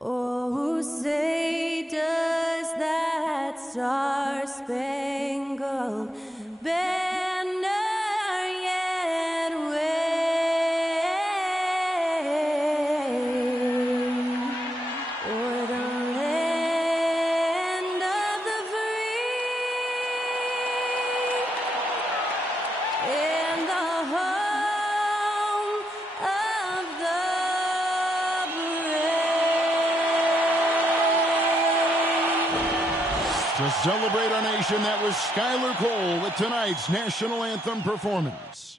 Oh, say does that star-spangled banner yet wave o'er the land of the free and the home of the To celebrate our nation, that was Skylar Cole with tonight's national anthem performance.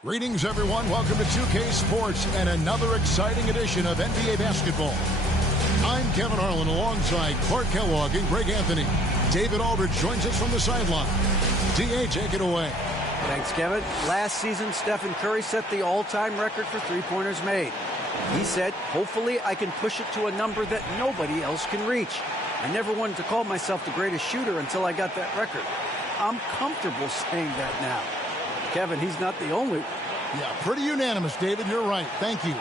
Greetings, everyone. Welcome to 2K Sports and another exciting edition of NBA basketball. I'm Kevin Harlan alongside Clark Kellogg and Greg Anthony. David Aldridge joins us from the sideline. D.A., take it away. Thanks, Kevin. Last season, Stephen Curry set the all-time record for three-pointers made. He said, hopefully I can push it to a number that nobody else can reach. I never wanted to call myself the greatest shooter until I got that record. I'm comfortable saying that now. Kevin, he's not the only. Yeah, pretty unanimous, David. You're right. Thank you.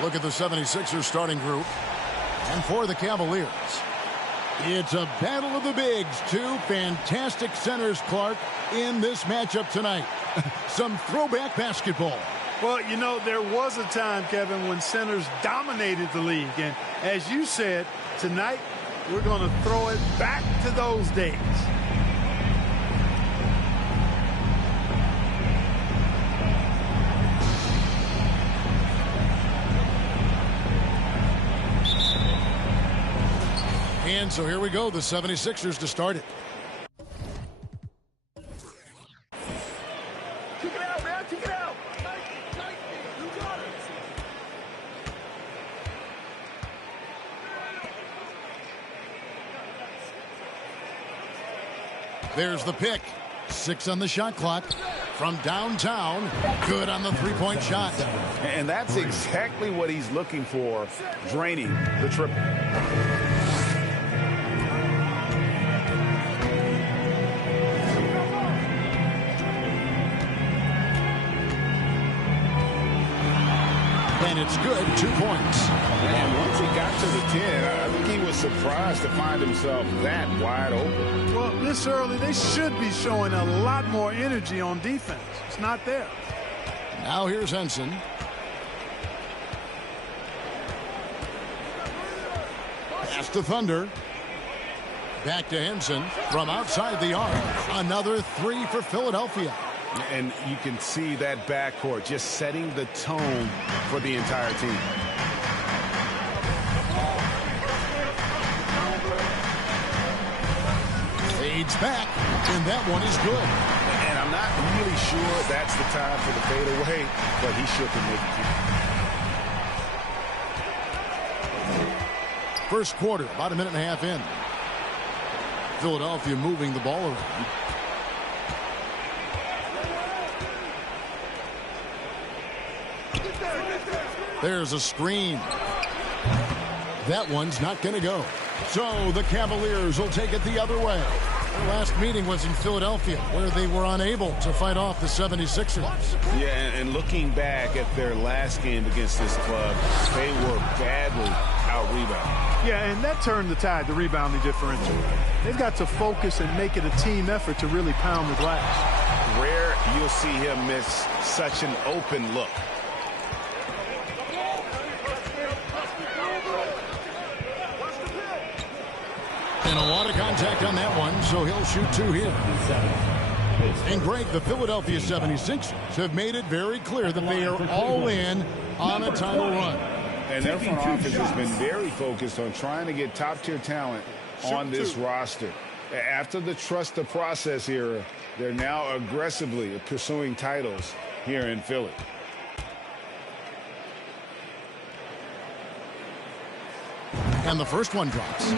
Look at the 76ers starting group. And for the Cavaliers, it's a battle of the bigs. Two fantastic centers, Clark, in this matchup tonight. Some throwback basketball. Well, you know, there was a time, Kevin, when centers dominated the league. And as you said, tonight we're going to throw it back to those days. And so here we go, the 76ers to start it. Kick it out, man. Kick it out. You got it. There's the pick. 6 on the shot clock. From downtown, good on the three-point shot. And that's exactly what he's looking for, draining the triple. And it's good, 2 points. And once he got to the 10, I think he was surprised to find himself that wide open. Well, this early, they should be showing a lot more energy on defense. It's not there. Now here's Henson. Pass to Thunder. Back to Henson from outside the arc. Another 3 for Philadelphia. And you can see that backcourt just setting the tone for the entire team. Fades back, and that one is good. And I'm not really sure that's the time for the fadeaway, but he sure can make it. First quarter, about a minute and a half in. Philadelphia moving the ball around. There's a screen. That one's not going to go. So the Cavaliers will take it the other way. Their last meeting was in Philadelphia, where they were unable to fight off the 76ers. Yeah, and looking back at their last game against this club, they were badly out-rebounded. Yeah, and that turned the tide, the rebounding differential. They've got to focus and make it a team effort to really pound the glass. Rare you'll see him miss such an open look. And a lot of contact on that one, so he'll shoot 2 here. And Greg, the Philadelphia 76ers have made it very clear that they are all in on a title run. And their front office has been very focused on trying to get top-tier talent on this roster. After the trust the process era, they're now aggressively pursuing titles here in Philly. And the first one drops.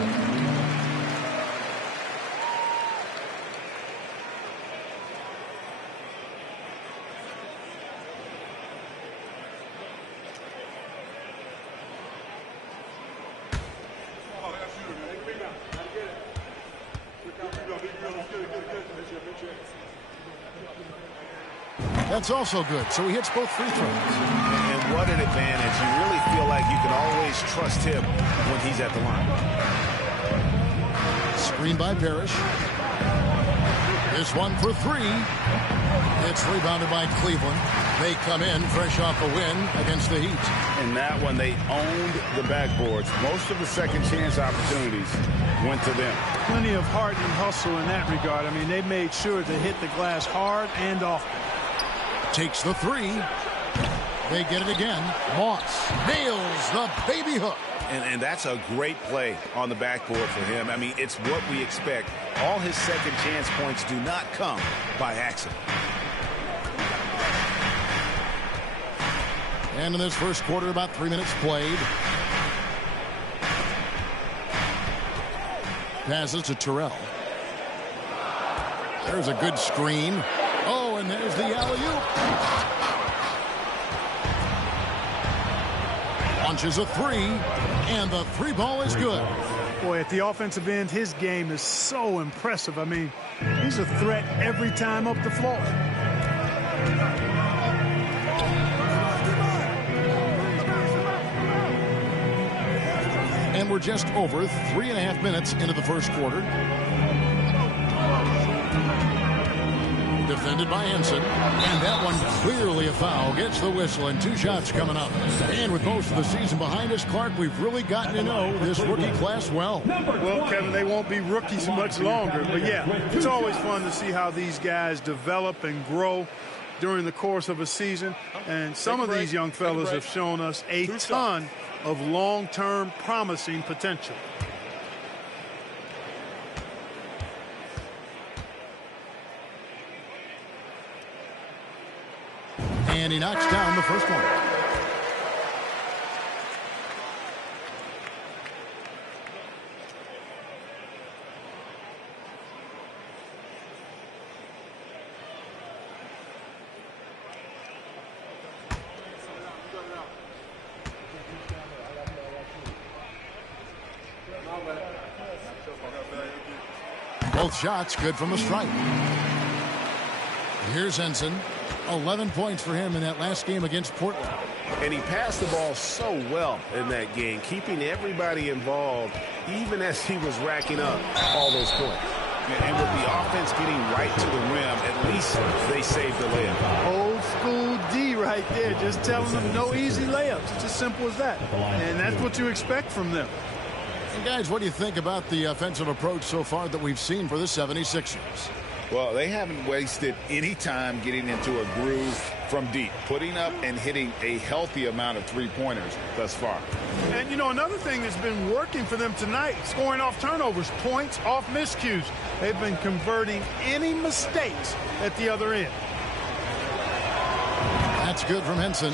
That's also good, so he hits both free throws. And what an advantage. You really feel like you can always trust him when he's at the line. Screen by Parrish. This one for three. It's rebounded by Cleveland. They come in fresh off a win against the Heat. And that one, they owned the backboards. Most of the second chance opportunities went to them. Plenty of heart and hustle in that regard. I mean, they made sure to hit the glass hard and often. Takes the three. They get it again. Moss nails the baby hook. And that's a great play on the backboard for him. I mean, it's what we expect. All his second chance points do not come by accident. And in this first quarter, about 3 minutes played. Passes to Terrell. There's a good screen. Oh, and there's the alley-oop. Launches a three, and the three ball is good. Boy, at the offensive end, his game is so impressive. I mean, he's a threat every time up the floor. And we're just over 3.5 minutes into the first quarter. Defended by Henson, and that one clearly a foul. Gets the whistle, and 2 shots coming up. And with most of the season behind us, Clark, we've really gotten to know this rookie class well. Well, Kevin, they won't be rookies much longer. But, yeah, it's always fun to see how these guys develop and grow during the course of a season. And some of these young fellas have shown us a ton of long-term promising potential. And he knocks down the first one. Both shots good from the stripe. Here's Henson. 11 points for him in that last game against Portland. And he passed the ball so well in that game, keeping everybody involved, even as he was racking up all those points. And with the offense getting right to the rim, at least they saved the layup. Old school D right there, just telling them no easy layups. It's as simple as that. And that's what you expect from them. And guys, what do you think about the offensive approach so far that we've seen for the 76ers? Well, they haven't wasted any time getting into a groove from deep, putting up and hitting a healthy amount of three-pointers thus far. And, you know, another thing that's been working for them tonight, scoring off turnovers, points off miscues. They've been converting any mistakes at the other end. That's good from Henson.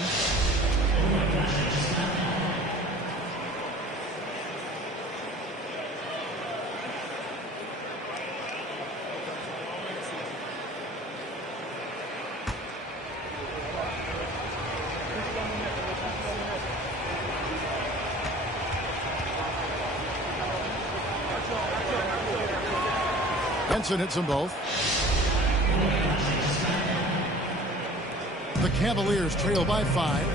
Henson hits them both. The Cavaliers trail by 5.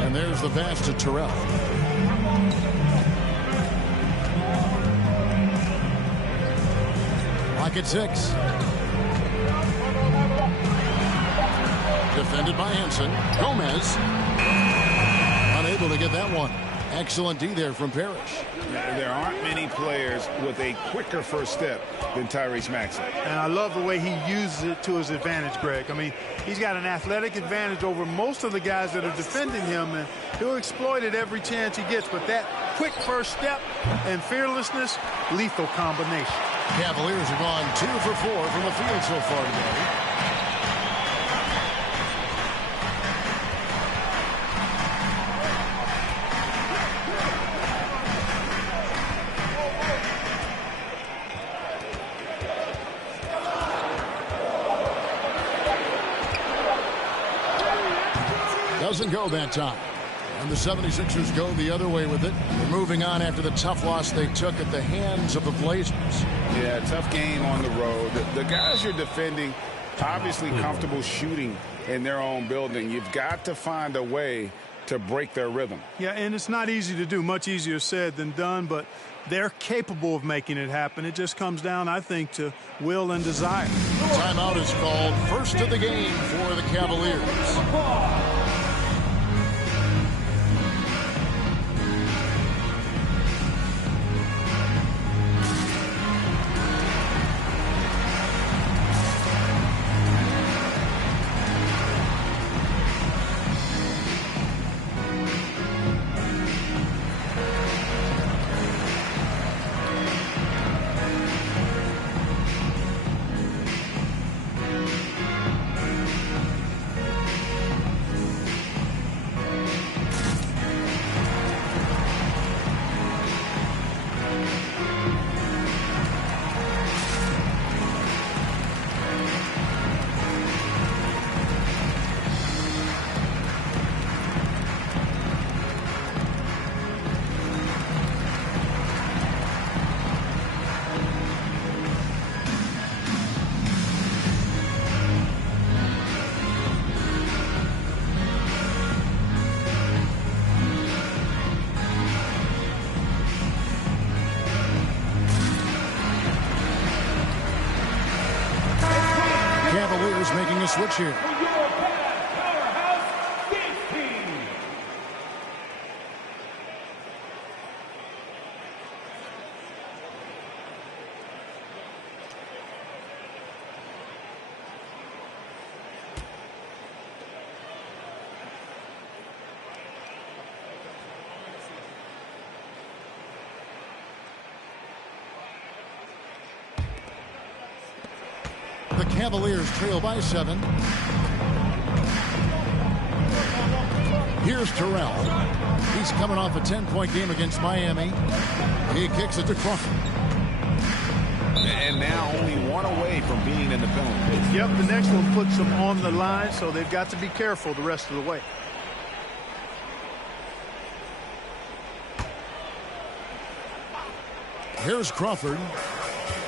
And there's the pass to Terrell. Clock at 6. Defended by Henson. Gomez. Unable to get that one. Excellent D there from Parrish. There aren't many players with a quicker first step than Tyrese Maxey. And I love the way he uses it to his advantage, Greg. I mean, he's got an athletic advantage over most of the guys that are defending him, and he'll exploit it every chance he gets. But that quick first step and fearlessness, lethal combination. Cavaliers have gone 2 for 4 from the field so far today. Doesn't go that time. And the 76ers go the other way with it. They're moving on after the tough loss they took at the hands of the Blazers. Yeah, tough game on the road. The guys you're defending, obviously comfortable shooting in their own building. You've got to find a way to break their rhythm. Yeah, and it's not easy to do. Much easier said than done, but they're capable of making it happen. It just comes down, I think, to will and desire. Timeout is called. First of the game for the Cavaliers. Cavaliers making a switch here. The Cavaliers trail by 7. Here's Terrell. He's coming off a 10-point game against Miami. He kicks it to Crawford. And now only one away from being in the penalty. Yep, the next one puts them on the line, so they've got to be careful the rest of the way. Here's Crawford.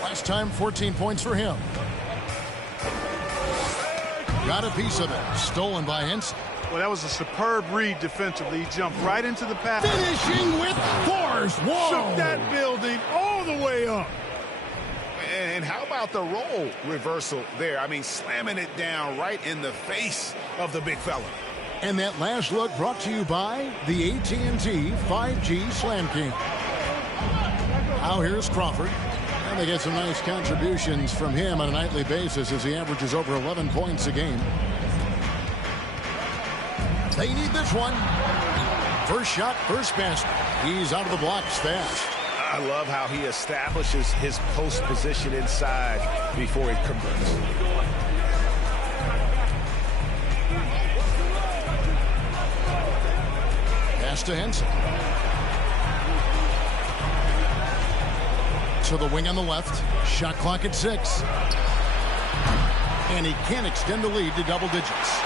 Last time, 14 points for him. Got a piece of it. Stolen by Henson. Well, that was a superb read defensively. He jumped right into the pass. Finishing with force. Whoa! Shook that building all the way up. And how about the role reversal there? I mean, slamming it down right in the face of the big fella. And that last look brought to you by the AT&T 5G Slam King. Now here's Crawford. And they get some nice contributions from him on a nightly basis as he averages over 11 points a game. They need this one. First shot, first basket. He's out of the blocks fast. I love how he establishes his post position inside before he converts. Pass to Henson. To the wing on the left. Shot clock at 6. And he can't extend the lead to double digits.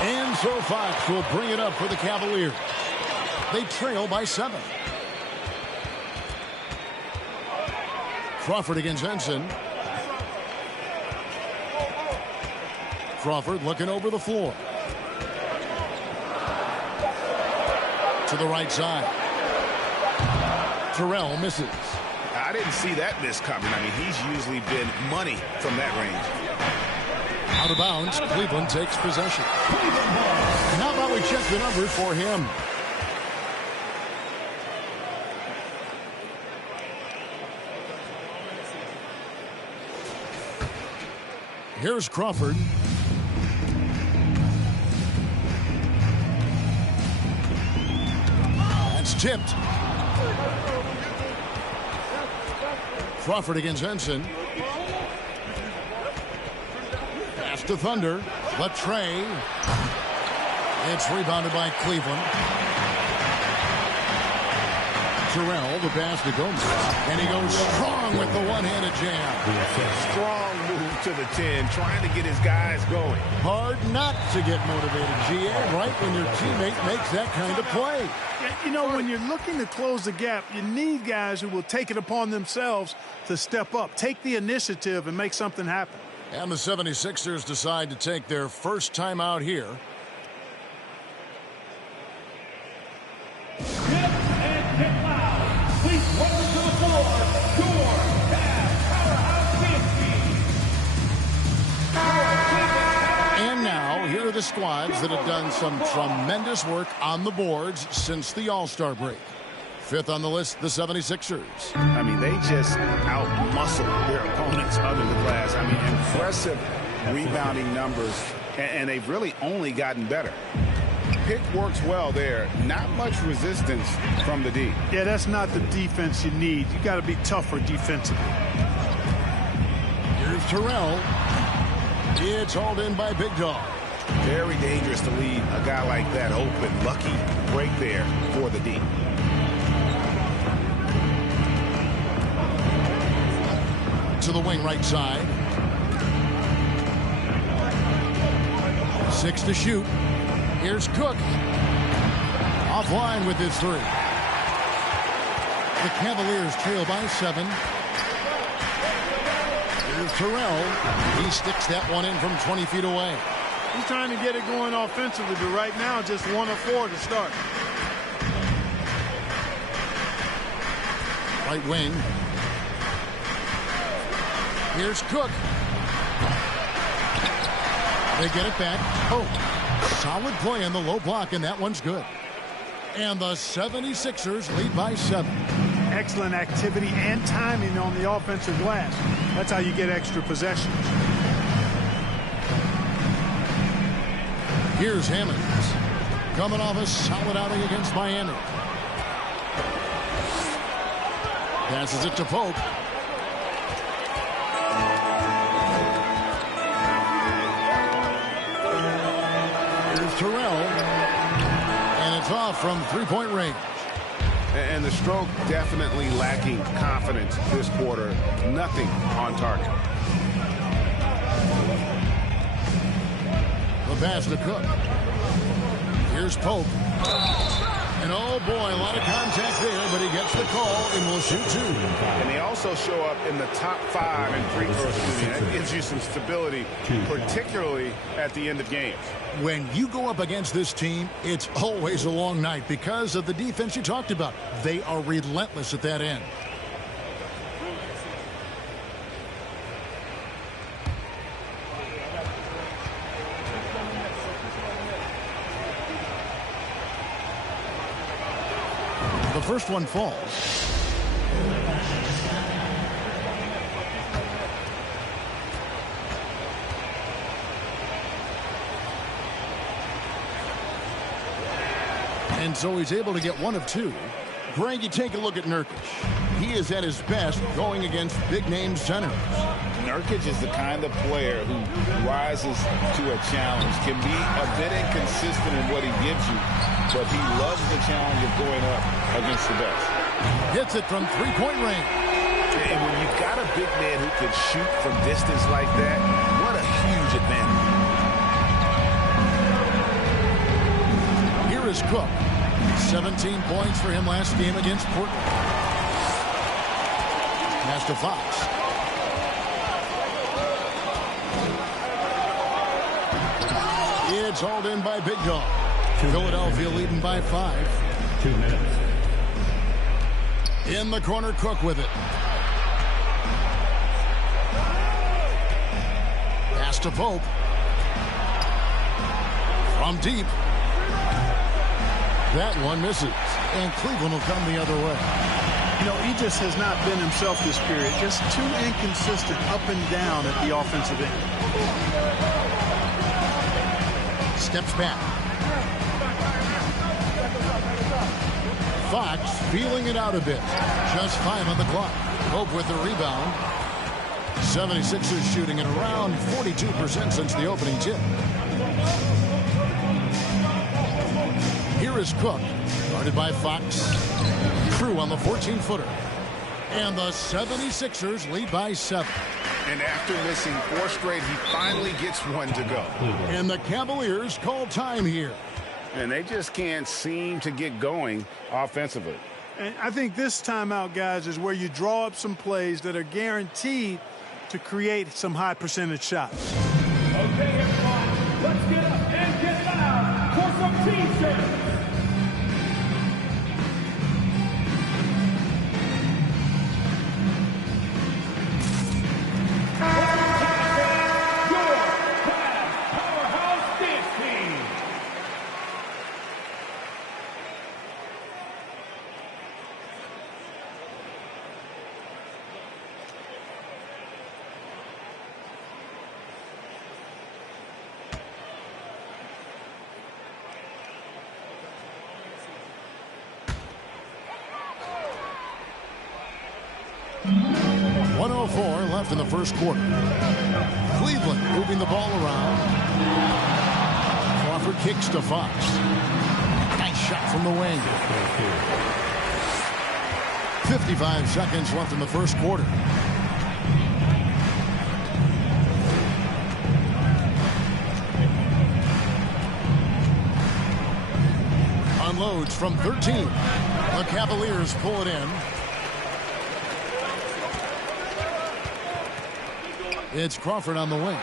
And so Fox will bring it up for the Cavaliers. They trail by 7. Crawford against Henson. Crawford looking over the floor. To the right side. Terrell misses. I didn't see that miss coming. I mean, he's usually been money from that range. Out of bounds. Cleveland takes possession. And how about we check the numbers for him? Here's Crawford. That's tipped. Crawford against Henson. Pass to Thunder. Latrey. It's rebounded by Cleveland. Terrell, the pass to Gomez. And he goes strong with the one-handed jam. Strong move to the 10, trying to get his guys going. Hard not to get motivated, GA, right when your teammate makes that kind of play. Yeah, you know, when you're looking to close the gap, you need guys who will take it upon themselves to step up, take the initiative, and make something happen. And the 76ers decide to take their first time out here. Please welcome to the floor, your powerhouse And now, here are the squads that have done some tremendous work on the boards since the All-Star break. Fifth on the list, the 76ers. I mean, they just out-muscled their opponents under the glass. I mean, impressive rebounding numbers, and they've really only gotten better. Pick works well there. Not much resistance from the D. Yeah, that's not the defense you need. You got to be tougher defensively. Here's Terrell. It's hauled in by Big Dog. Very dangerous to leave a guy like that open. Lucky break there for the D. To the wing right side. 6 to shoot. Here's Cook. Offline with his 3. The Cavaliers trail by 7. Here's Terrell. He sticks that one in from 20 feet away. He's trying to get it going offensively, but right now just 1 of 4 to start. Right wing. Here's Cook. They get it back. Oh, solid play in the low block, and that one's good. And the 76ers lead by 7. Excellent activity and timing on the offensive glass. That's how you get extra possessions. Here's Hammonds. Coming off a solid outing against Miami. Passes it to Pope. Terrell, and it's off from three-point range. And the stroke definitely lacking confidence this quarter. Nothing on target. The pass to Cook. Here's Pope. And oh boy, a lot of contact there, but he gets the call and will shoot 2. And they also show up in the top 5 in free throw shooting. That gives you some stability, particularly at the end of games. When you go up against this team, it's always a long night because of the defense you talked about. They are relentless at that end. The first one falls. And so he's able to get 1 of 2. Greg, you take a look at Nurkic. He is at his best going against big-name centers. Nurkic is the kind of player who rises to a challenge, can be a bit inconsistent in what he gives you, but he loves the challenge of going up against the best. Hits it from three-point range. And when you've got a big man who can shoot from distance like that, what a huge advantage. Here is Cook. 17 points for him last game against Portland. Pass to Fox. It's hauled in by Big Dog. Philadelphia leading by 5. 2 minutes. In the corner, Cook with it. Pass to Pope. From deep. That one misses. And Cleveland will come the other way. You know, he just has not been himself this period. Just too inconsistent up and down at the offensive end. Steps back. Fox feeling it out a bit. Just 5 on the clock. Pope with the rebound. 76ers shooting at around 42% since the opening tip. Here is Cook. Guarded by Fox. True on the 14-footer. And the 76ers lead by 7. And after missing 4 straight, he finally gets one to go. And the Cavaliers call time here. And they just can't seem to get going offensively. And I think this timeout, guys, is where you draw up some plays that are guaranteed to create some high percentage shots. Okay, everyone, let's get up and get loud for some team service. Left in the first quarter. Cleveland moving the ball around. Crawford kicks to Fox. Nice shot from the wing. 55 seconds left in the first quarter. Unloads from 13. The Cavaliers pull it in. It's Crawford on the wing.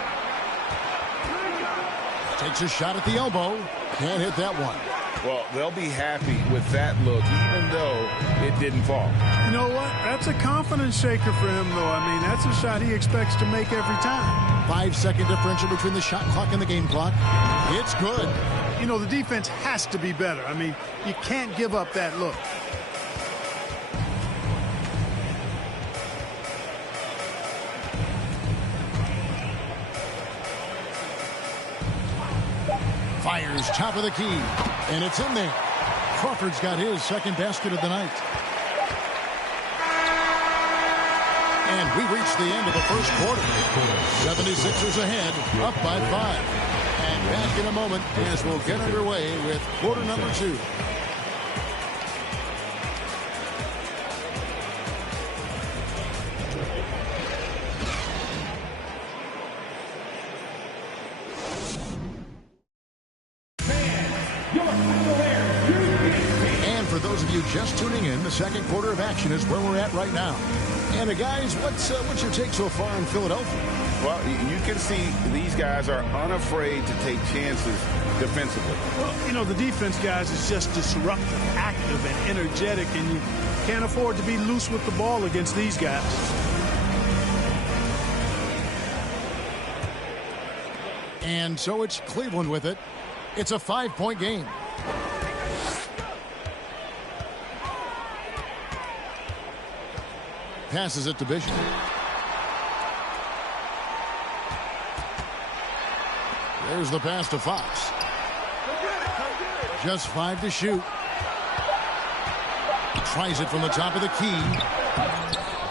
Takes a shot at the elbow. Can't hit that one. Well, they'll be happy with that look, even though it didn't fall. You know what? That's a confidence shaker for him, though. I mean, that's a shot he expects to make every time. 5-second differential between the shot clock and the game clock. It's good. You know, the defense has to be better. I mean, you can't give up that look. Fires top of the key, and it's in there. Crawford's got his second basket of the night. And we reach the end of the first quarter. 76ers ahead, up by 5. And back in a moment as we'll get underway with quarter number 2. Just tuning in, the second quarter of action is where we're at right now. And guys, what's your take so far in Philadelphia? Well, you can see these guys are unafraid to take chances defensively. Well, you know, the defense, guys, is just disruptive, active, and energetic, and you can't afford to be loose with the ball against these guys. And so it's Cleveland with it. It's a 5-point game. Passes it to Bishop. There's the pass to Fox. Just 5 to shoot. Tries it from the top of the key.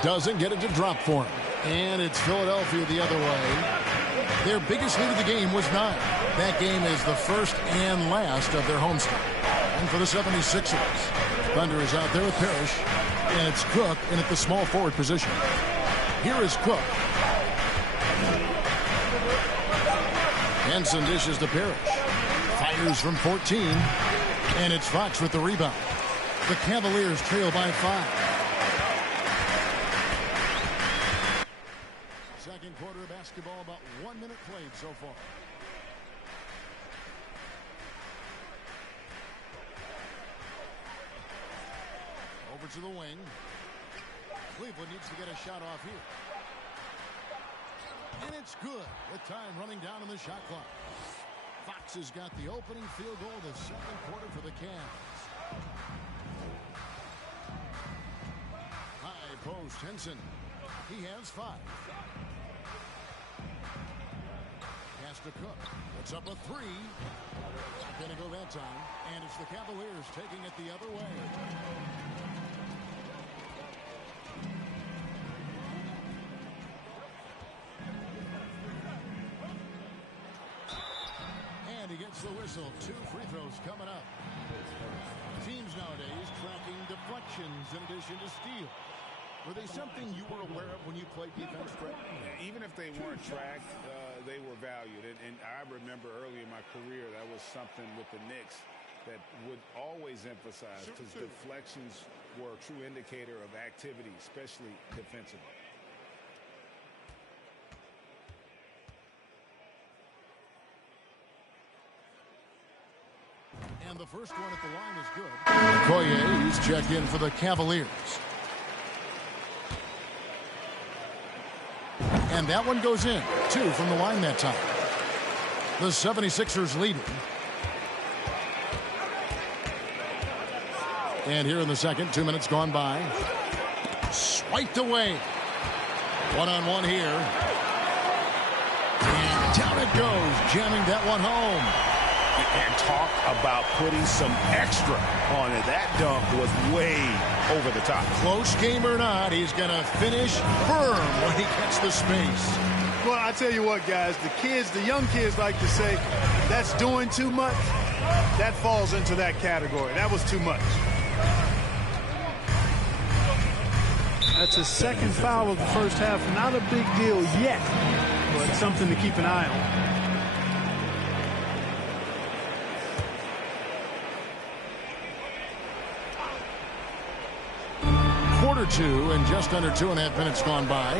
Doesn't get it to drop for him. And it's Philadelphia the other way. Their biggest lead of the game was 9. That game is the first and last of their homestand. And for the 76ers, Thunder is out there with Parrish. And it's Cook in at the small forward position. Here is Cook. Henson dishes to Parrish. Fires from 14. And it's Fox with the rebound. The Cavaliers trail by 5. Second quarter of basketball, about 1 minute played so far. Over to the wing. Cleveland needs to get a shot off here. And it's good with time running down on the shot clock. Fox has got the opening field goal of the second quarter for the Cavs. High post, Henson. He has 5. Pass to Cook. Puts up a 3. Not going to go that time. And it's the Cavaliers taking it the other way. And he gets the whistle. 2 free throws coming up. Teams teams nowadays tracking deflections in addition to steals. Were they something you were aware of when you played defense, Fred? Yeah, even if they weren't tracked, they were valued. And I remember early in my career, that was something with the Knicks that would always emphasize, because deflections were a true indicator of activity, especially defensively. And the first one at the line is good. Okoye, he's checked in for the Cavaliers. And that one goes in. 2 from the line that time. The 76ers lead it. And here in the second, 2 minutes gone by. Swiped away. One-on-one here. And down it goes, jamming that one home. And talk about putting some extra on it. That dunk was way over the top. Close game or not, he's going to finish firm when he gets the space. Well, I tell you what, guys, the young kids like to say, that's doing too much. That falls into that category. That was too much. That's his second foul of the first half. Not a big deal yet, but something to keep an eye on. Quarter 2 and just under 2.5 minutes gone by.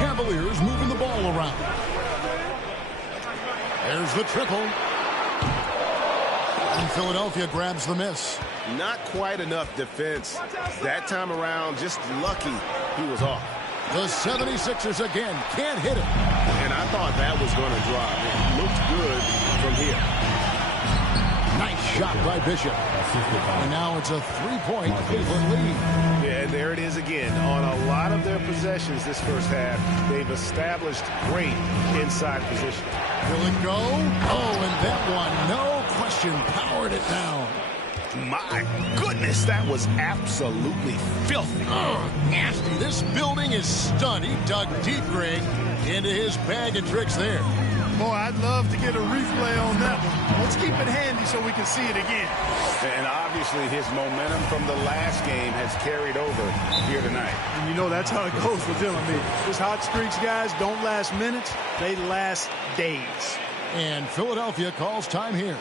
Cavaliers moving the ball around. There's the triple. And Philadelphia grabs the miss. Not quite enough defense. That time around, just lucky he was off. The 76ers again can't hit it. And I thought that was going to drop. It looked good from here. Nice shot by Bishop. And now it's a 3-point Cleveland lead. Yeah, and there it is again. On a lot of their possessions this first half, they've established great inside position. Will it go? Oh, and that one, no question, powered it down. My goodness, that was absolutely filthy. Oh, nasty. This building is stunned. He dug deep, Greg, into his bag of tricks there. Boy, I'd love to get a replay on that one. Let's keep it handy so we can see it again. And obviously his momentum from the last game has carried over here tonight. And you know that's how it goes with him. I mean, his hot streaks, guys, don't last minutes. They last days. And Philadelphia calls time here.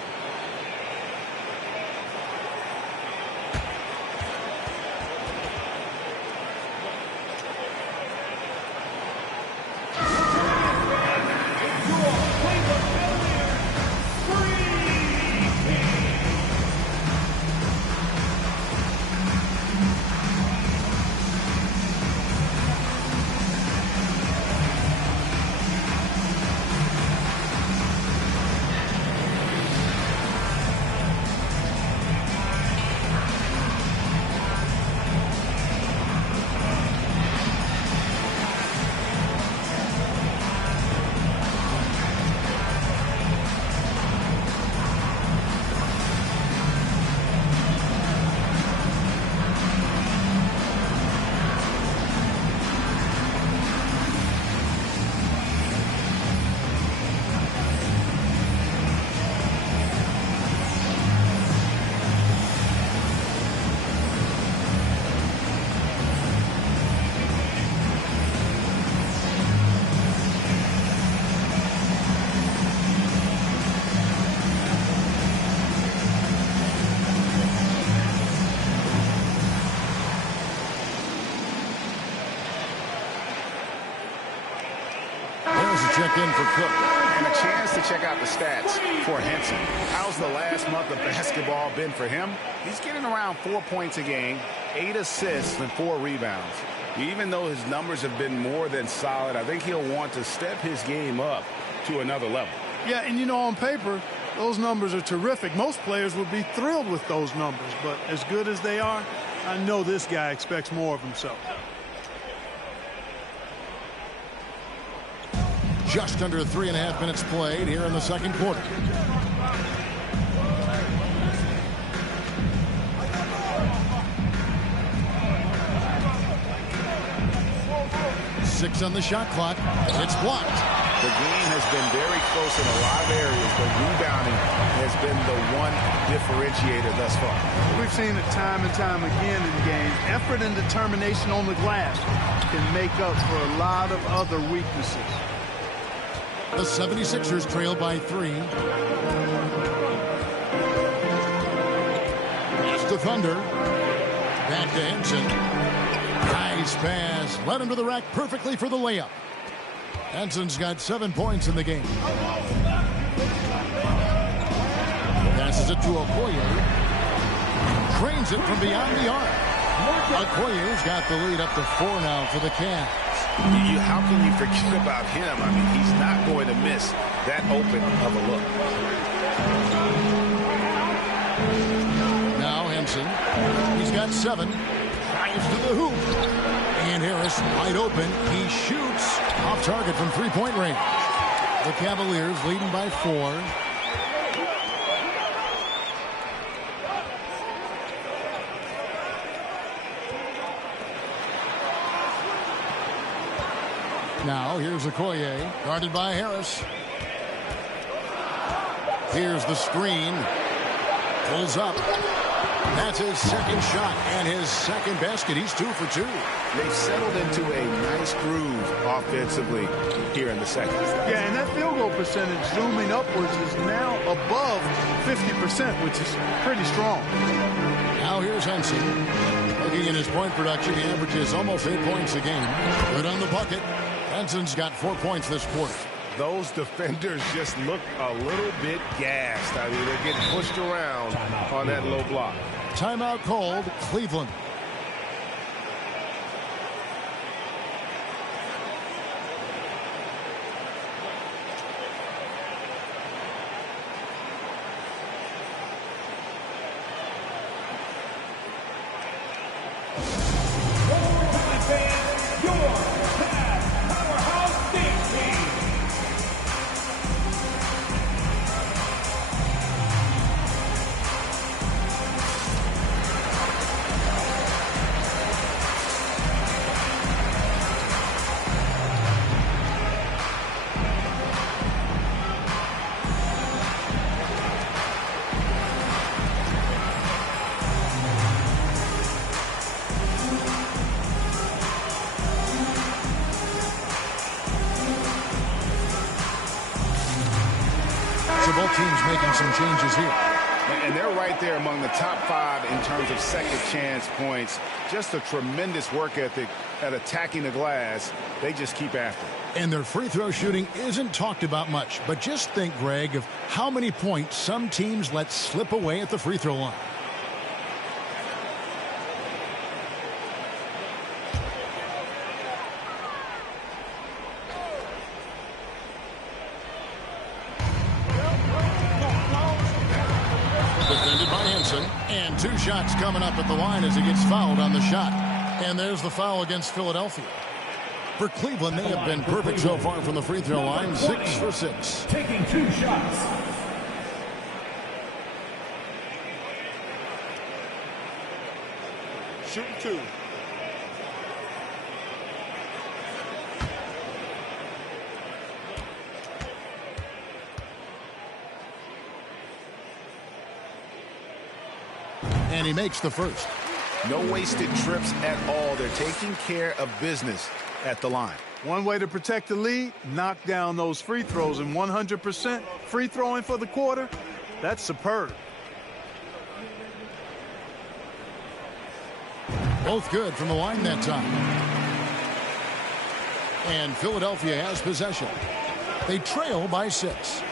Check in for Cook. And a chance to check out the stats for Henson. How's the last month of basketball been for him? He's getting around 4 points a game, 8 assists, and 4 rebounds. Even though his numbers have been more than solid, I think he'll want to step his game up to another level. Yeah, and you know, on paper, those numbers are terrific. Most players would be thrilled with those numbers, but as good as they are, I know this guy expects more of himself. Just under 3.5 minutes played here in the second quarter. Six on the shot clock. It's blocked. The game has has been very close in a lot of areas, but rebounding has been the one differentiator thus far. We've seen it time and time again in games. Effort and determination on the glass can make up for a lot of other weaknesses. The 76ers trail by 3. It's the Thunder. Back to Henson. Nice pass. Led him to the rack perfectly for the layup. Henson's got 7 points in the game. Passes it to Okoye. Drains it from beyond the arc. Okoye's got the lead up to 4 now for the Cavs. How can you forget about him? I mean, he's not going to miss that open of a look. Now Henson. He's got 7. Drives to the hoop. And Harris wide open. He shoots off target from 3-point range. The Cavaliers leading by 4. Now here's Okoye, guarded by Harris. Here's the screen. Pulls up. That's his second shot and his second basket. He's 2 for 2. They've settled into a nice groove offensively here in the second. Yeah, and that field goal percentage zooming upwards is now above 50%, which is pretty strong. Now here's Henson. Looking at his point production, he averages almost 8 points a game. Good on the bucket. Henson's got 4 points this quarter. Those defenders just look a little bit gassed. I mean, they're getting pushed around on that low block. Timeout called, Cleveland. Both teams making some changes here. And they're right there among the top 5 in terms of second chance points. Just a tremendous work ethic at attacking the glass. They just keep after it. And their free throw shooting isn't talked about much. But just think, Greg, of how many points some teams let slip away at the free throw line. Defended by Henson, and 2 shots coming up at the line as he gets fouled on the shot. And there's the foul against Philadelphia. For Cleveland, they have been perfect so far from the free throw line, 6 for 6. Taking 2 shots. Shooting 2. And he makes the first. No wasted trips at all. They're taking care of business at the line. One way to protect the lead, knock down those free throws, and 100% free throwing for the quarter, that's superb. Both good from the line that time. And Philadelphia has possession. They trail by 6.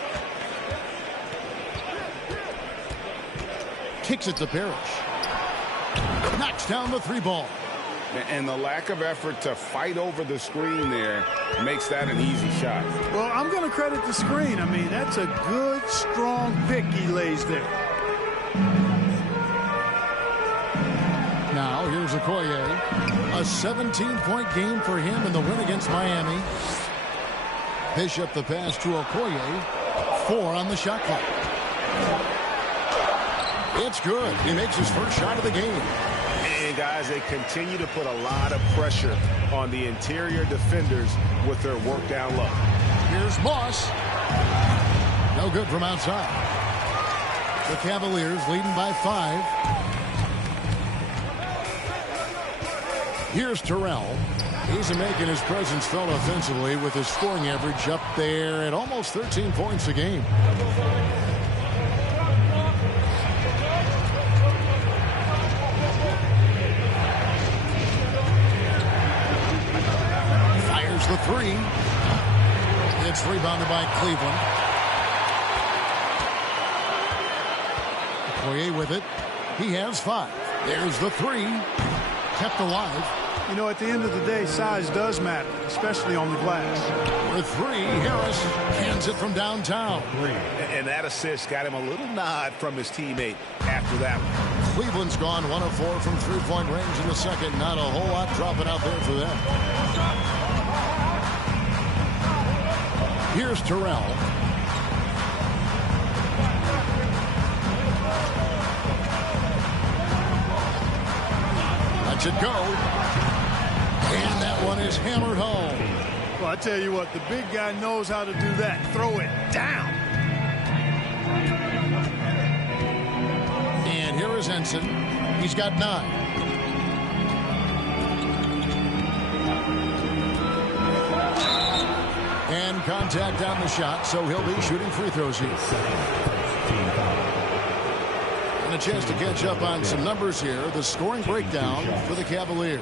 Kicks it to Parrish. Knocks down the 3 ball. And the lack of effort to fight over the screen there makes that an easy shot. Well, I'm going to credit the screen. I mean, that's a good, strong pick he lays there. Now, here's Okoye. A 17-point game for him in the win against Miami. Bishop the pass to Okoye. 4 on the shot clock. It's good. He makes his first shot of the game. And guys, they continue to put a lot of pressure on the interior defenders with their work down low. Here's Moss. No good from outside. The Cavaliers leading by 5. Here's Terrell. He's making his presence felt offensively with his scoring average up there at almost 13 points a game. Fires the 3. It's rebounded by Cleveland. Poirier with it. He has 5. There's the 3. Kept alive. You know, at the end of the day, size does matter, especially on the glass. For 3, Harris cans it from downtown. And that assist got him a little nod from his teammate after that one. Cleveland's gone 1 of 4 from three-point range in the second. Not a whole lot dropping out there for them. Here's Terrell. Lets it go. And that one is hammered home. Well, I tell you what, the big guy knows how to do that. Throw it down. And here is Ensign. He's got 9. And contact on the shot, so he'll be shooting free throws here. And a chance to catch up on some numbers here. The scoring breakdown for the Cavaliers.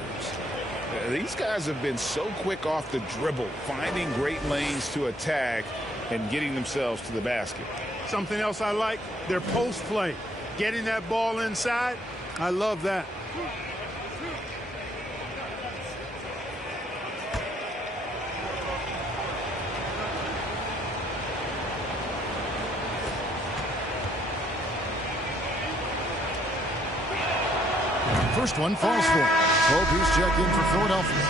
These guys have been so quick off the dribble, finding great lanes to attack and getting themselves to the basket. Something else I like, their post play. Getting that ball inside, I love that. First one falls for him. Pope, he's checked in for Philadelphia.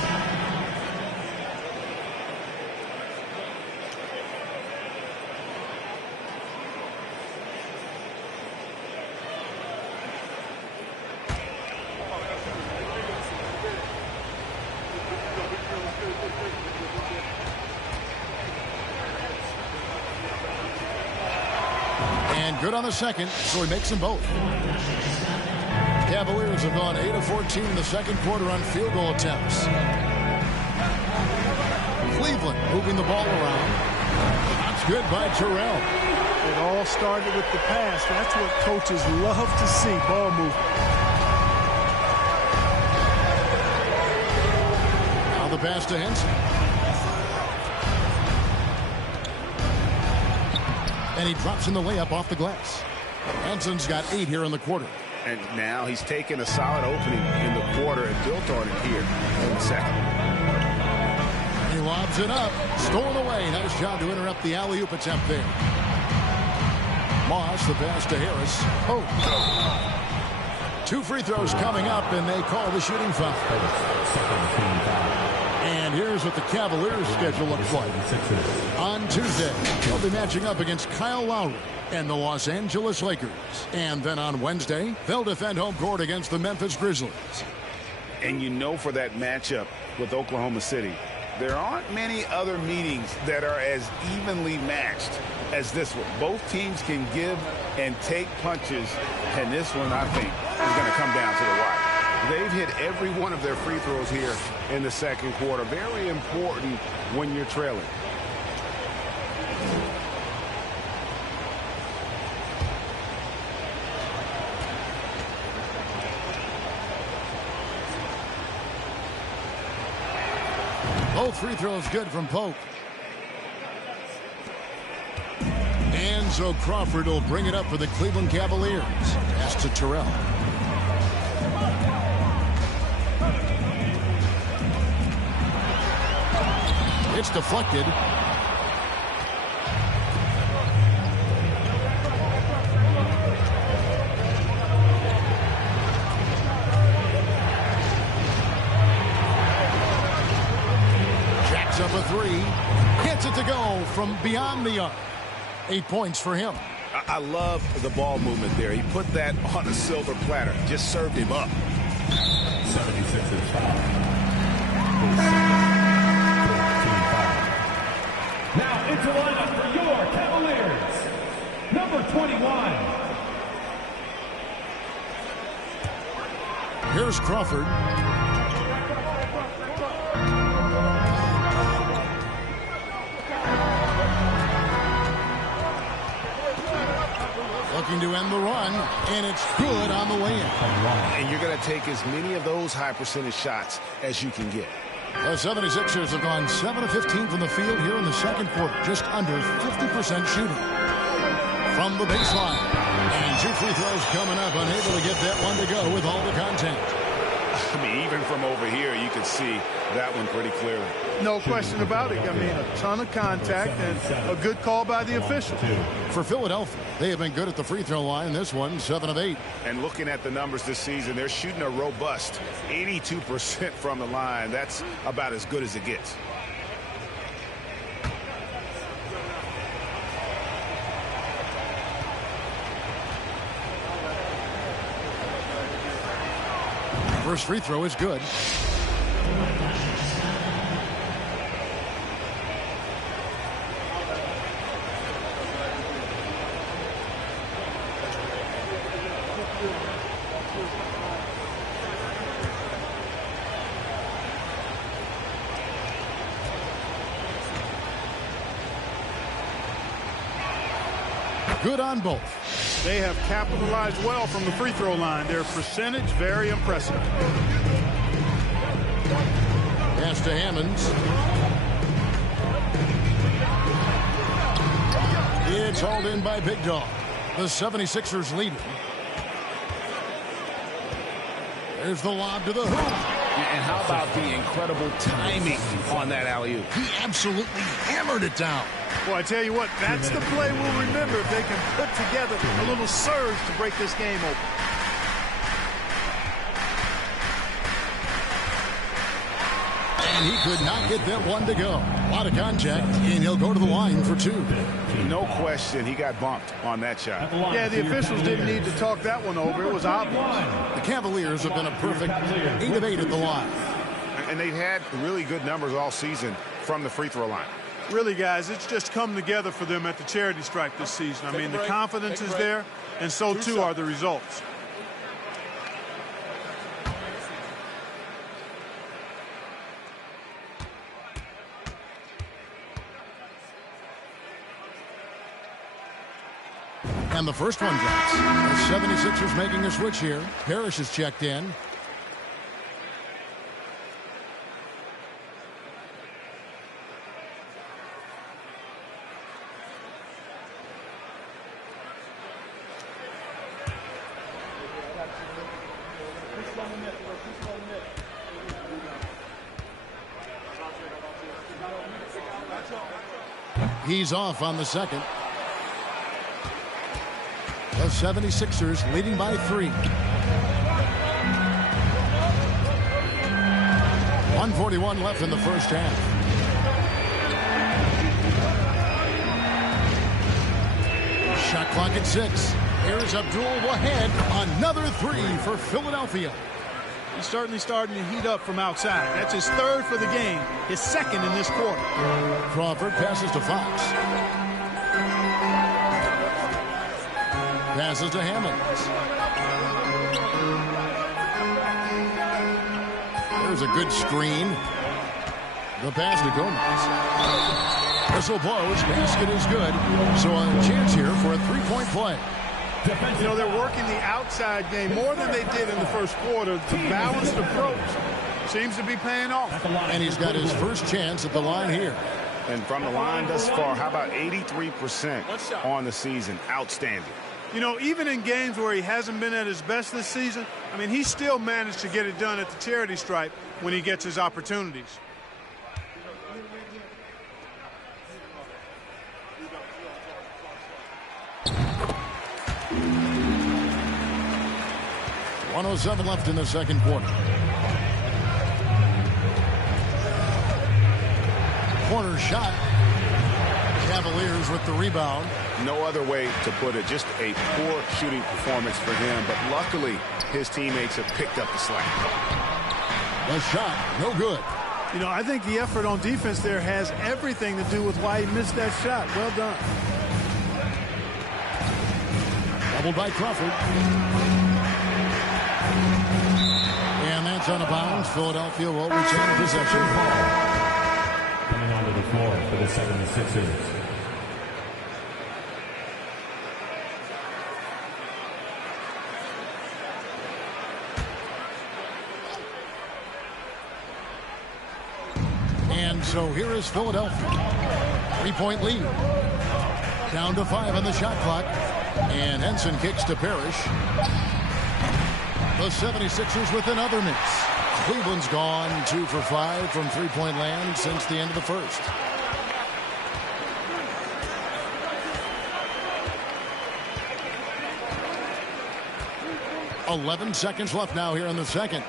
And good on the second, so he makes them both. Cavaliers have gone 8 of 14 in the second quarter on field goal attempts. Cleveland moving the ball around. That's good by Terrell. It all started with the pass. That's what coaches love to see, ball movement. Now the pass to Henson. And he drops in the layup off the glass. Henson's got 8 here in the quarter. And now he's taken a solid opening in the quarter and built on it here in the second. He lobs it up. Stolen away. Nice job to interrupt the alley-oop attempt there. Moss, the pass to Harris. Oh. 2 free throws coming up, and they call the shooting foul. And here's what the Cavaliers' schedule looks like. On Tuesday, they'll be matching up against Kyle Lowry and the Los Angeles Lakers. And then on Wednesday, they'll defend home court against the Memphis Grizzlies. And you know, for that matchup with Oklahoma City, there aren't many other meetings that are as evenly matched as this one. Both teams can give and take punches, and this one, I think, is going to come down to the wire. They've hit every one of their free throws here in the second quarter. Very important when you're trailing. Both free throws good from Pope. And so Crawford will bring it up for the Cleveland Cavaliers. Pass to Terrell. It's deflected. Jacks up a 3. Hits it to go from beyond the arc. 8 points for him. I love the ball movement there. He put that on a silver platter. Just served him up. 76ers foul. Now it's to line up for your Cavaliers, number 21. Here's Crawford. Looking to end the run, and it's good on the way in. And you're going to take as many of those high percentage shots as you can get. The 76ers have gone 7 of 15 from the field here in the second quarter, just under 50% shooting. From the baseline, and 2 free throws coming up, unable to get that one to go with all the contact. I mean, even from over here, you can see that one pretty clearly. No question about it. I mean, a ton of contact and a good call by the official. For Philadelphia, they have been good at the free throw line. This one, 7 of 8. And looking at the numbers this season, they're shooting a robust 82% from the line. That's about as good as it gets. First free throw is good. Good on both. They have capitalized well from the free throw line. Their percentage, very impressive. Pass to Hammonds. It's hauled in by Big Dog. The 76ers leading. There's the lob to the hoop. And how about the incredible timing on that alley-oop? He absolutely hammered it down. Well, I tell you what, that's the play we'll remember if they can put together a little surge to break this game open. And he could not get that one to go. A lot of contact, and he'll go to the line for 2. No question, he got bumped on that shot. Yeah, the officials didn't need to talk that one over. It was obvious. The Cavaliers have been a perfect 8 of 8 at the line. And they've had really good numbers all season from the free throw line. Really, guys, it's just come together for them at the charity stripe this season. I mean, the confidence is there, and so too are the results. And the first one drops. The 76ers making a switch here. Parrish is checked in. He's off on the second. The 76ers leading by 3. 1:41 left in the first half. Shot clock at 6. Here's Abdul Wahed. Another 3 for Philadelphia. He's certainly starting to heat up from outside. That's his 3rd for the game, his 2nd in this quarter. Crawford passes to Fox. Passes to Hammonds. There's a good screen. The pass to Gomez. Whistle blows. Basket is good. So a chance here for a 3-point play. You know, they're working the outside game more than they did in the first quarter. The balanced approach seems to be paying off. And he's got his first chance at the line here. And from the line thus far, how about 83% on the season? Outstanding. You know, even in games where he hasn't been at his best this season, I mean, he still managed to get it done at the charity stripe when he gets his opportunities. .107 left in the second quarter. Corner shot. Cavaliers with the rebound. No other way to put it. Just a poor shooting performance for him. But luckily, his teammates have picked up the slack. The shot, no good. You know, I think the effort on defense there has everything to do with why he missed that shot. Well done. Doubled by Crawford. And that's out of bounds. Philadelphia will retain possession. Coming onto the floor for the 76ers. And so here is Philadelphia. 3-point lead. Down to 5 on the shot clock. And Henson kicks to Parrish. The 76ers with another miss. Cleveland's gone 2 for 5 from three-point land since the end of the first. .11 seconds left now here in the second.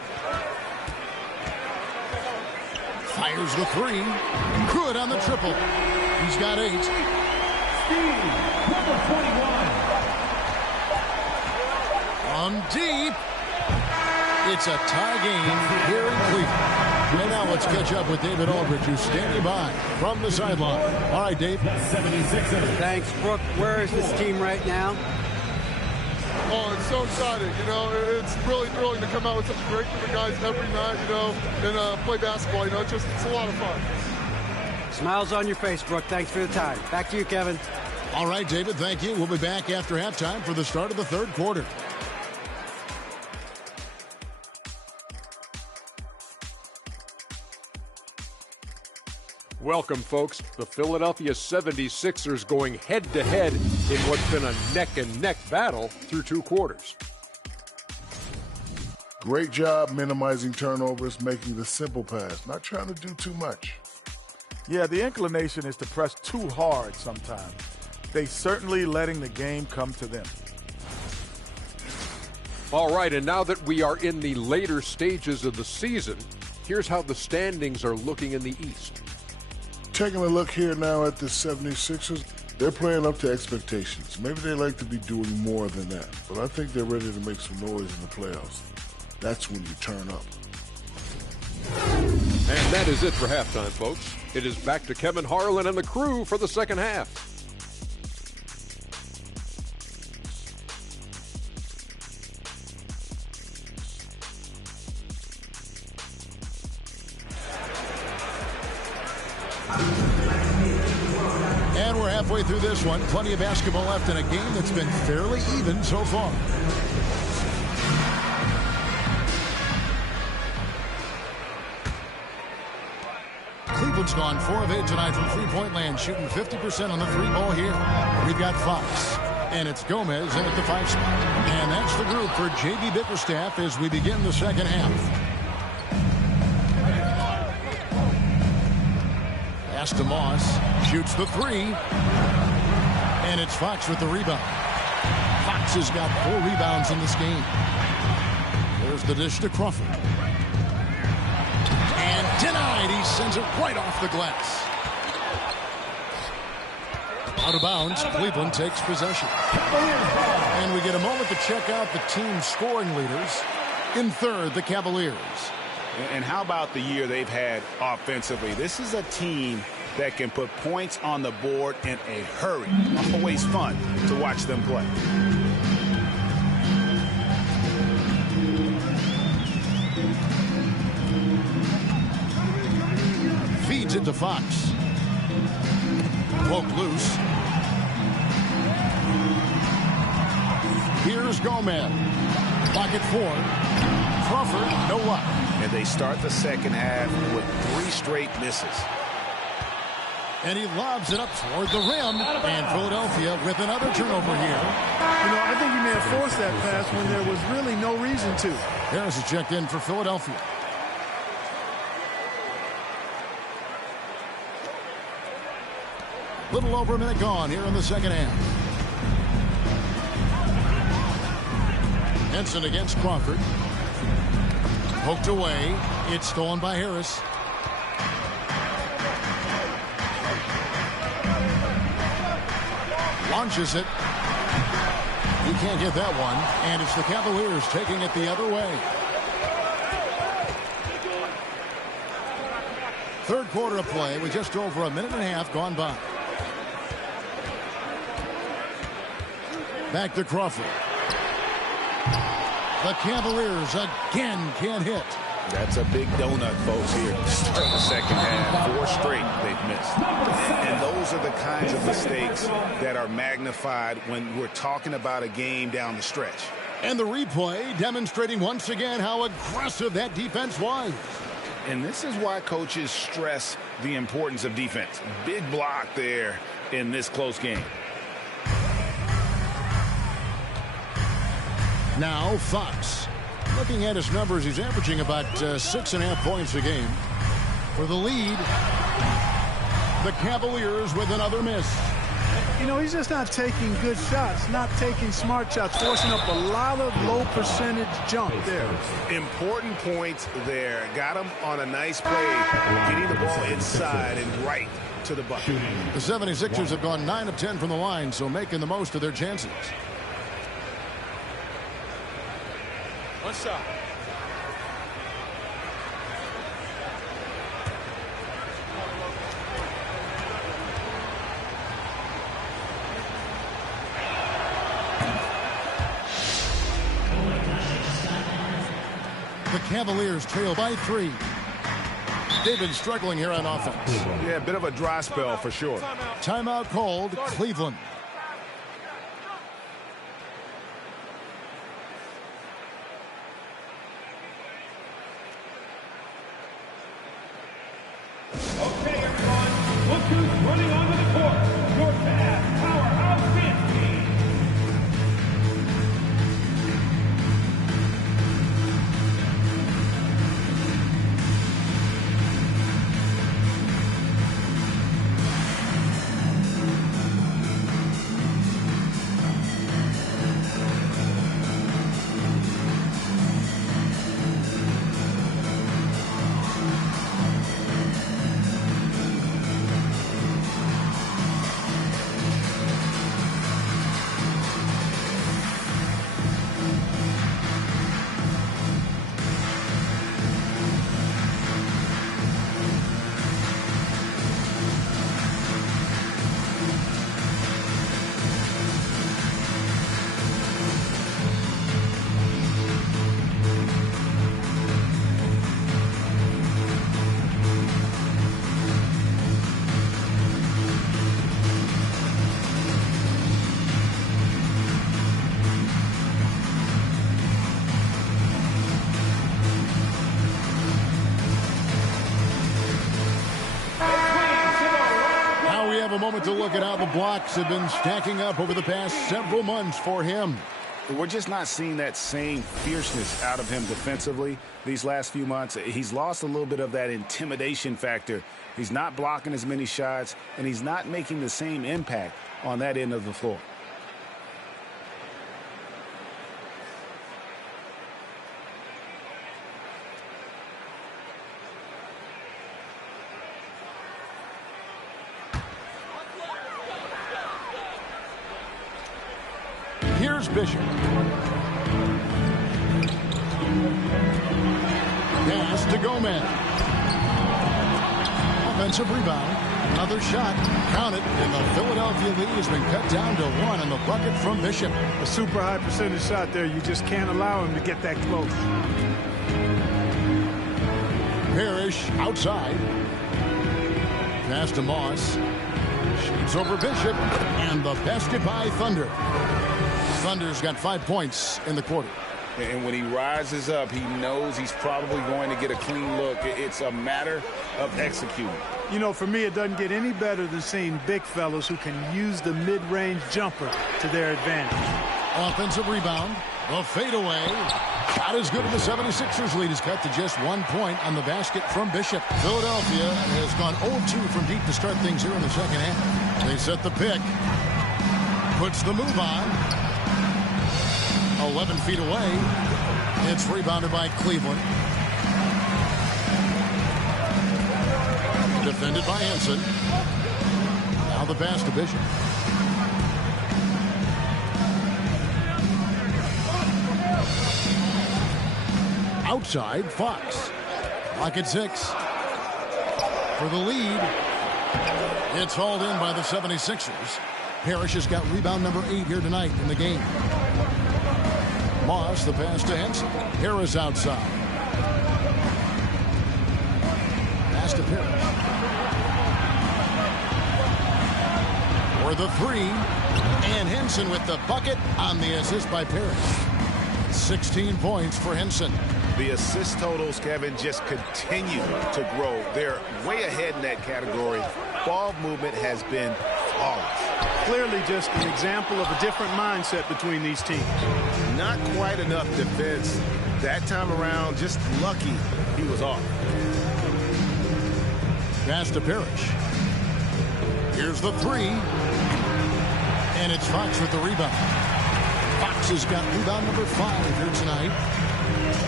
Fires the three. Good on the triple. He's got 8. Steve, number 21. On deep. It's a tie game here in Cleveland. And now let's catch up with David Aldridge, who's standing by from the sideline. All right, Dave. 76ers. Thanks, Brooke. Where is this team right now? Oh, it's so exciting. You know, it's really thrilling to come out with such a great group of guys every night, you know, and play basketball. You know, it's a lot of fun. Smiles on your face, Brooke. Thanks for the time. Back to you, Kevin. All right, David, thank you. We'll be back after halftime for the start of the third quarter. Welcome, folks. The Philadelphia 76ers going head-to-head in what's been a neck-and-neck battle through 2 quarters. Great job minimizing turnovers, making the simple pass, not trying to do too much. Yeah, the inclination is to press too hard sometimes. They certainly letting the game come to them. All right, and now that we are in the later stages of the season, here's how the standings are looking in the East. Taking a look here now at the 76ers, they're playing up to expectations. Maybe they like to be doing more than that, but I think they're ready to make some noise in the playoffs. That's when you turn up. And that is it for halftime, folks. It is back to Kevin Harlan and the crew for the second half. And we're halfway through this one. Plenty of basketball left in a game that's been fairly even so far. Cleveland's gone 4 of 8 tonight from three-point land, shooting 50% on the 3-ball here. We've got Fox, and it's Gomez in at the 5 spot. And that's the group for J.B. Bickerstaff as we begin the second half. Pass to Moss, shoots the 3, and it's Fox with the rebound. Fox has got 4 rebounds in this game. There's the dish to Crawford. And denied. He sends it right off the glass. Out of bounds. Cleveland takes possession. And we get a moment to check out the team's scoring leaders. In third, the Cavaliers. And how about the year they've had offensively? This is a team that can put points on the board in a hurry. Always fun to watch them play. Feeds it to Fox. Broke loose. Here's Gomez. Pocket 4. Crawford, no luck. And they start the second half with 3 straight misses. And he lobs it up toward the rim. And Philadelphia with another turnover here. You know, I think he may have forced that pass when there was really no reason to. Harris is checked in for Philadelphia. Little over a minute gone here in the second half. Henson against Crawford. Poked away. It's stolen by Harris. Launches it. He can't get that one. And it's the Cavaliers taking it the other way. Third quarter of play with just over a minute and a half gone by. Back to Crawford. The Cavaliers again can't hit. That's a big donut, folks, here. Start the second half. 4 straight they've missed. And those are the kinds of mistakes that are magnified when we're talking about a game down the stretch. And the replay demonstrating once again how aggressive that defense was. And this is why coaches stress the importance of defense. Big block there in this close game. Now Fox. Looking at his numbers, he's averaging about 6.5 points a game. For the lead, the Cavaliers with another miss. You know, he's just not taking good shots, not taking smart shots, forcing up a lot of low percentage jump there. Important points there. Got him on a nice play, getting the ball inside and right to the bucket. The 76ers have gone 9 of 10 from the line, so making the most of their chances. One shot. The Cavaliers trail by 3. They've been struggling here on offense. Yeah, a bit of a dry spell for sure. Timeout called, Cleveland. Okay, everyone. Look who's running onto the court. Your Cavs powerhouse dance team. A moment to look at how the blocks have been stacking up over the past several months for him. We're just not seeing that same fierceness out of him defensively these last few months. He's lost a little bit of that intimidation factor. He's not blocking as many shots, and he's not making the same impact on that end of the floor. Here's Bishop. Pass to Gomez. Offensive rebound. Another shot. Count it. And the Philadelphia lead has been cut down to 1 on the bucket from Bishop. A super high percentage shot there. You just can't allow him to get that close. Parrish outside. Pass to Moss. Shoots over Bishop. And the basket by Thunder. Thunder's got 5 points in the quarter. And when he rises up, he knows he's probably going to get a clean look. It's a matter of executing. You know, for me, it doesn't get any better than seeing big fellas who can use the mid-range jumper to their advantage. Offensive rebound. The fadeaway. Shot is good, and the 76ers lead is cut to just 1 point on the basket from Bishop. Philadelphia has gone 0-2 from deep to start things here in the second half. They set the pick. Puts the move on. 11 feet away. It's rebounded by Cleveland. Defended by Henson. Now the pass to Bishop. Outside, Fox. Clock at 6. for the lead. It's hauled in by the 76ers. Parrish has got rebound number 8 here tonight in the game. Moss, the pass to Henson. Harris outside. Pass to Parrish. For the 3. And Henson with the bucket on the assist by Parrish. 16 points for Henson. The assist totals, Kevin, just continue to grow. They're way ahead in that category. Ball movement has been flawless. Clearly just an example of a different mindset between these teams. Not quite enough defense. That time around, just lucky he was off. Pass to Parrish. Here's the 3. And it's Fox with the rebound. Fox has got rebound number 5 here tonight.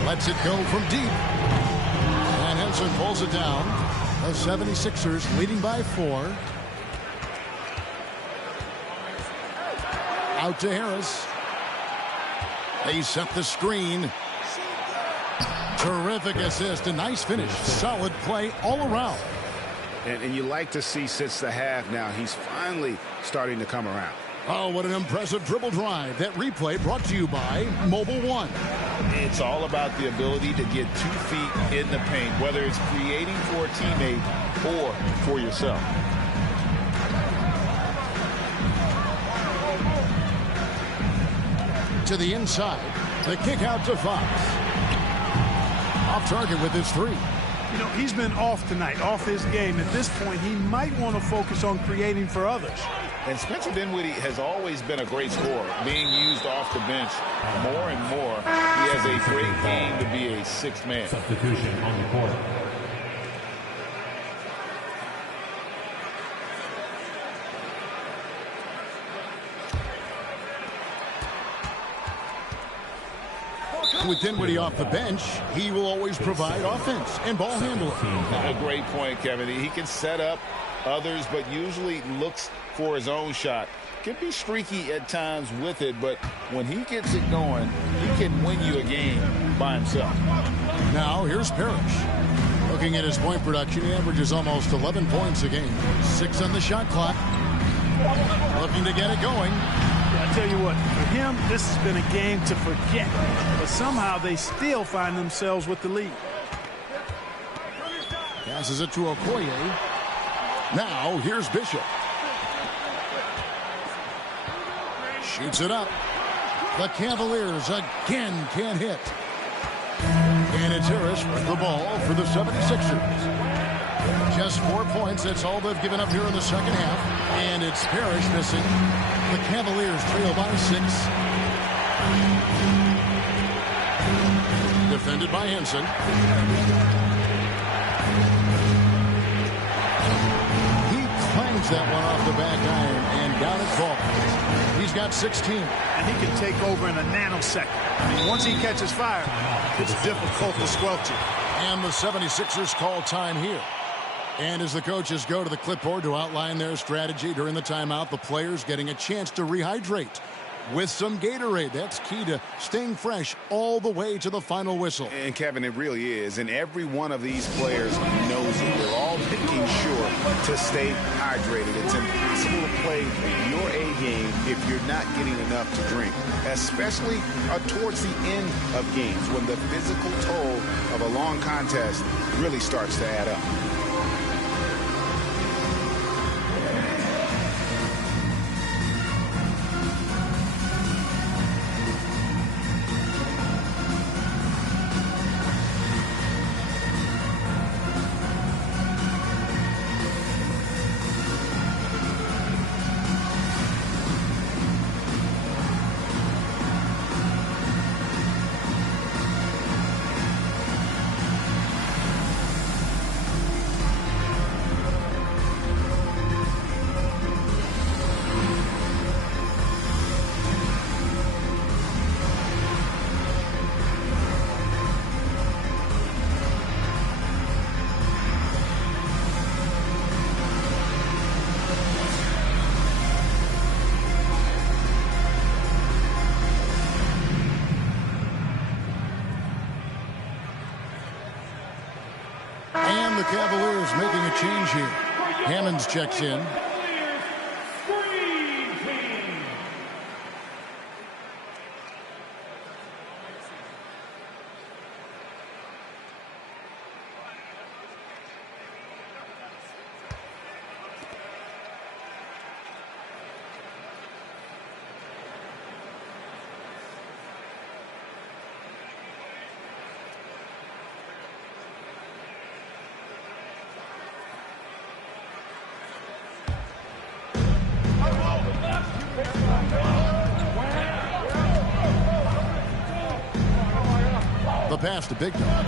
Lets it go from deep. And Henson pulls it down. The 76ers leading by 4. Out to Harris. They set the screen. Terrific assist. A nice finish. Solid play all around. And you like to see since the half now, he's finally starting to come around. Oh, what an impressive dribble drive. That replay brought to you by Mobile One. It's all about the ability to get 2 feet in the paint, whether it's creating for a teammate or for yourself. To the inside. The kick out to Fox. Off target with his 3. You know, he's been off tonight, off his game. At this point, he might want to focus on creating for others. And Spencer Dinwiddie has always been a great scorer, being used off the bench more and more. He has a great game to be a 6th man. Substitution on the court. With Dinwiddie off the bench, he will always provide offense and ball handling. A great point, Kevin. He can set up others, but usually looks for his own shot. Can be streaky at times with it, but when he gets it going, he can win you a game by himself. Now, here's Parrish. Looking at his point production, he averages almost 11 points a game. 6 on the shot clock. Looking to get it going. I tell you what, for him, this has been a game to forget. But somehow they still find themselves with the lead. Passes it to Okoye. Now, here's Bishop. Shoots it up. The Cavaliers again can't hit. And it's Harris with the ball for the 76ers. Just 4 points. That's all they've given up here in the second half. And it's Parrish missing. The Cavaliers trail by 6. Defended by Henson. He clangs that one off the back iron and down it falls. He's got 16. And he can take over in a nanosecond. I mean, once he catches fire, it's difficult to squelch it. And the 76ers call time here. And as the coaches go to the clipboard to outline their strategy during the timeout, the players getting a chance to rehydrate with some Gatorade. That's key to staying fresh all the way to the final whistle. And Kevin, it really is. And every one of these players knows it. They're all making sure to stay hydrated. It's impossible to play your A game if you're not getting enough to drink, especially towards the end of games when the physical toll of a long contest really starts to add up. Cavaliers making a change here. Hammonds checks in. The pass to Big Dog.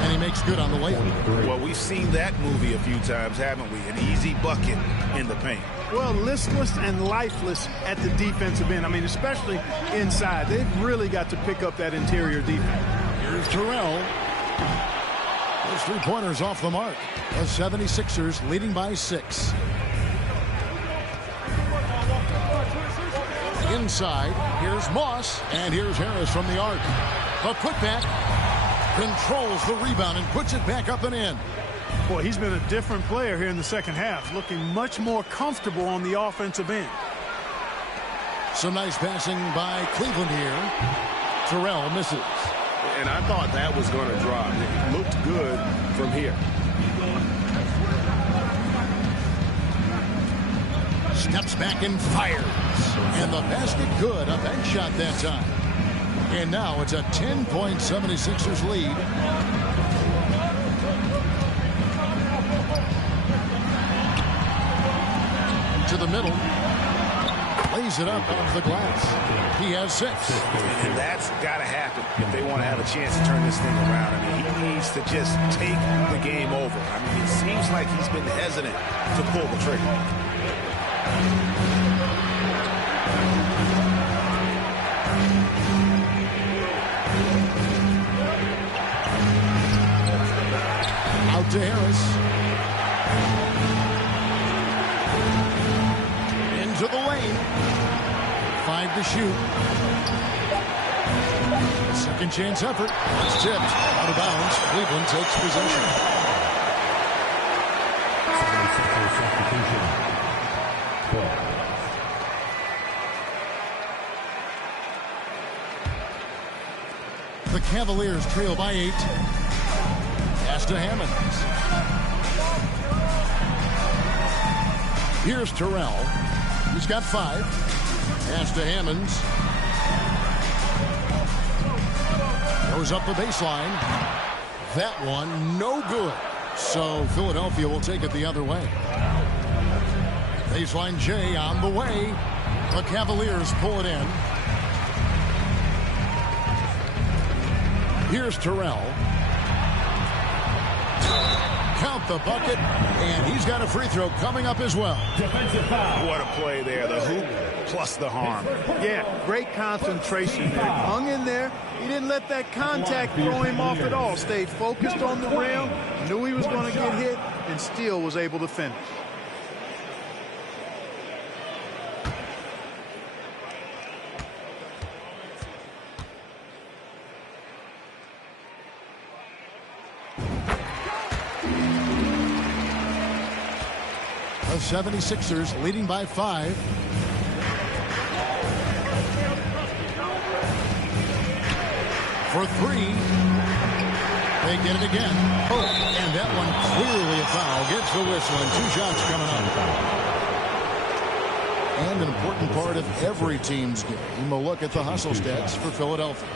And he makes good on the layup. Well, we've seen that movie a few times, haven't we? An easy bucket in the paint. Well, listless and lifeless at the defensive end. I mean, especially inside. They've really got to pick up that interior defense. Here's Terrell. Those three-pointers off the mark. The 76ers leading by 6. Inside, here's Moss, and here's Harris from the arc. The putback controls the rebound and puts it back up and in. Boy, he's been a different player here in the second half, looking much more comfortable on the offensive end. Some nice passing by Cleveland here. Terrell misses. And I thought that was going to drop. It looked good from here. Steps back and fires. And the basket good. A bank shot that time. And now it's a 10-point 76ers lead. To the middle. Lays it up off the glass. He has 6. And that's got to happen if they want to have a chance to turn this thing around. I mean, he needs to just take the game over. I mean, it seems like he's been hesitant to pull the trigger. Out to Harris. Into the lane. 5 to shoot. Second chance effort. It's tipped. Out of bounds. Cleveland takes possession. The Cavaliers trail by 8. Pass to Hammonds. Here's Terrell. He's got 5. Pass to Hammonds. Goes up the baseline. That one, no good. So Philadelphia will take it the other way. Baseline J on the way. The Cavaliers pull it in. Here's Terrell. Count the bucket, and he's got a free throw coming up as well. Defensive foul. What a play there. The hoop plus the harm. Yeah, great concentration there. Hung in there. He didn't let that contact throw him off at all. Stayed focused on the rim, knew he was going to get hit, and still was able to finish. The 76ers leading by 5. For 3. They get it again. Oh, and that one clearly a foul. Gets the whistle and 2 shots coming up. And an important part of every team's game. We'll look at the hustle stats for Philadelphia.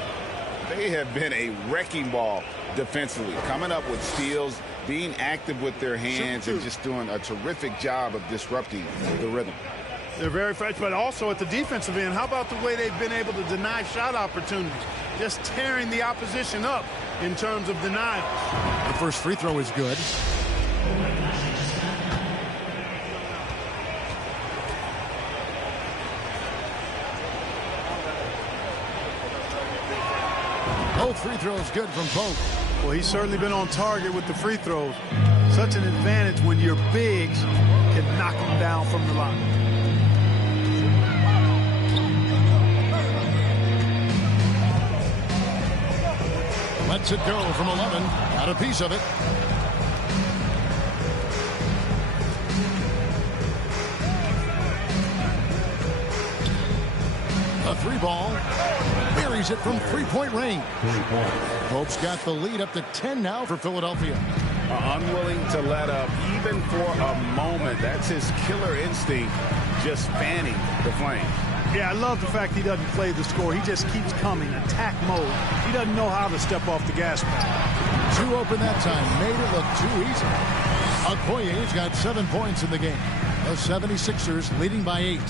They have been a wrecking ball defensively, coming up with steals, being active with their hands, and just doing a terrific job of disrupting the rhythm. They're very fresh, but also at the defensive end, how about the way they've been able to deny shot opportunities? Just tearing the opposition up in terms of denials. The first free throw is good. Both free throws good from both. Well, he's certainly been on target with the free throws. Such an advantage when your bigs can knock them down from the line. Lets it go from 11. Got a piece of it. A three ball. Buries it from three-point range. Pope's got the lead up to 10 now for Philadelphia. Unwilling to let up even for a moment. That's his killer instinct, just fanning the flame. Yeah, I love the fact he doesn't play the score. He just keeps coming, attack mode. He doesn't know how to step off the gas pedal. Too open that time. Made it look too easy. Okoye's got 7 points in the game. The 76ers leading by 8.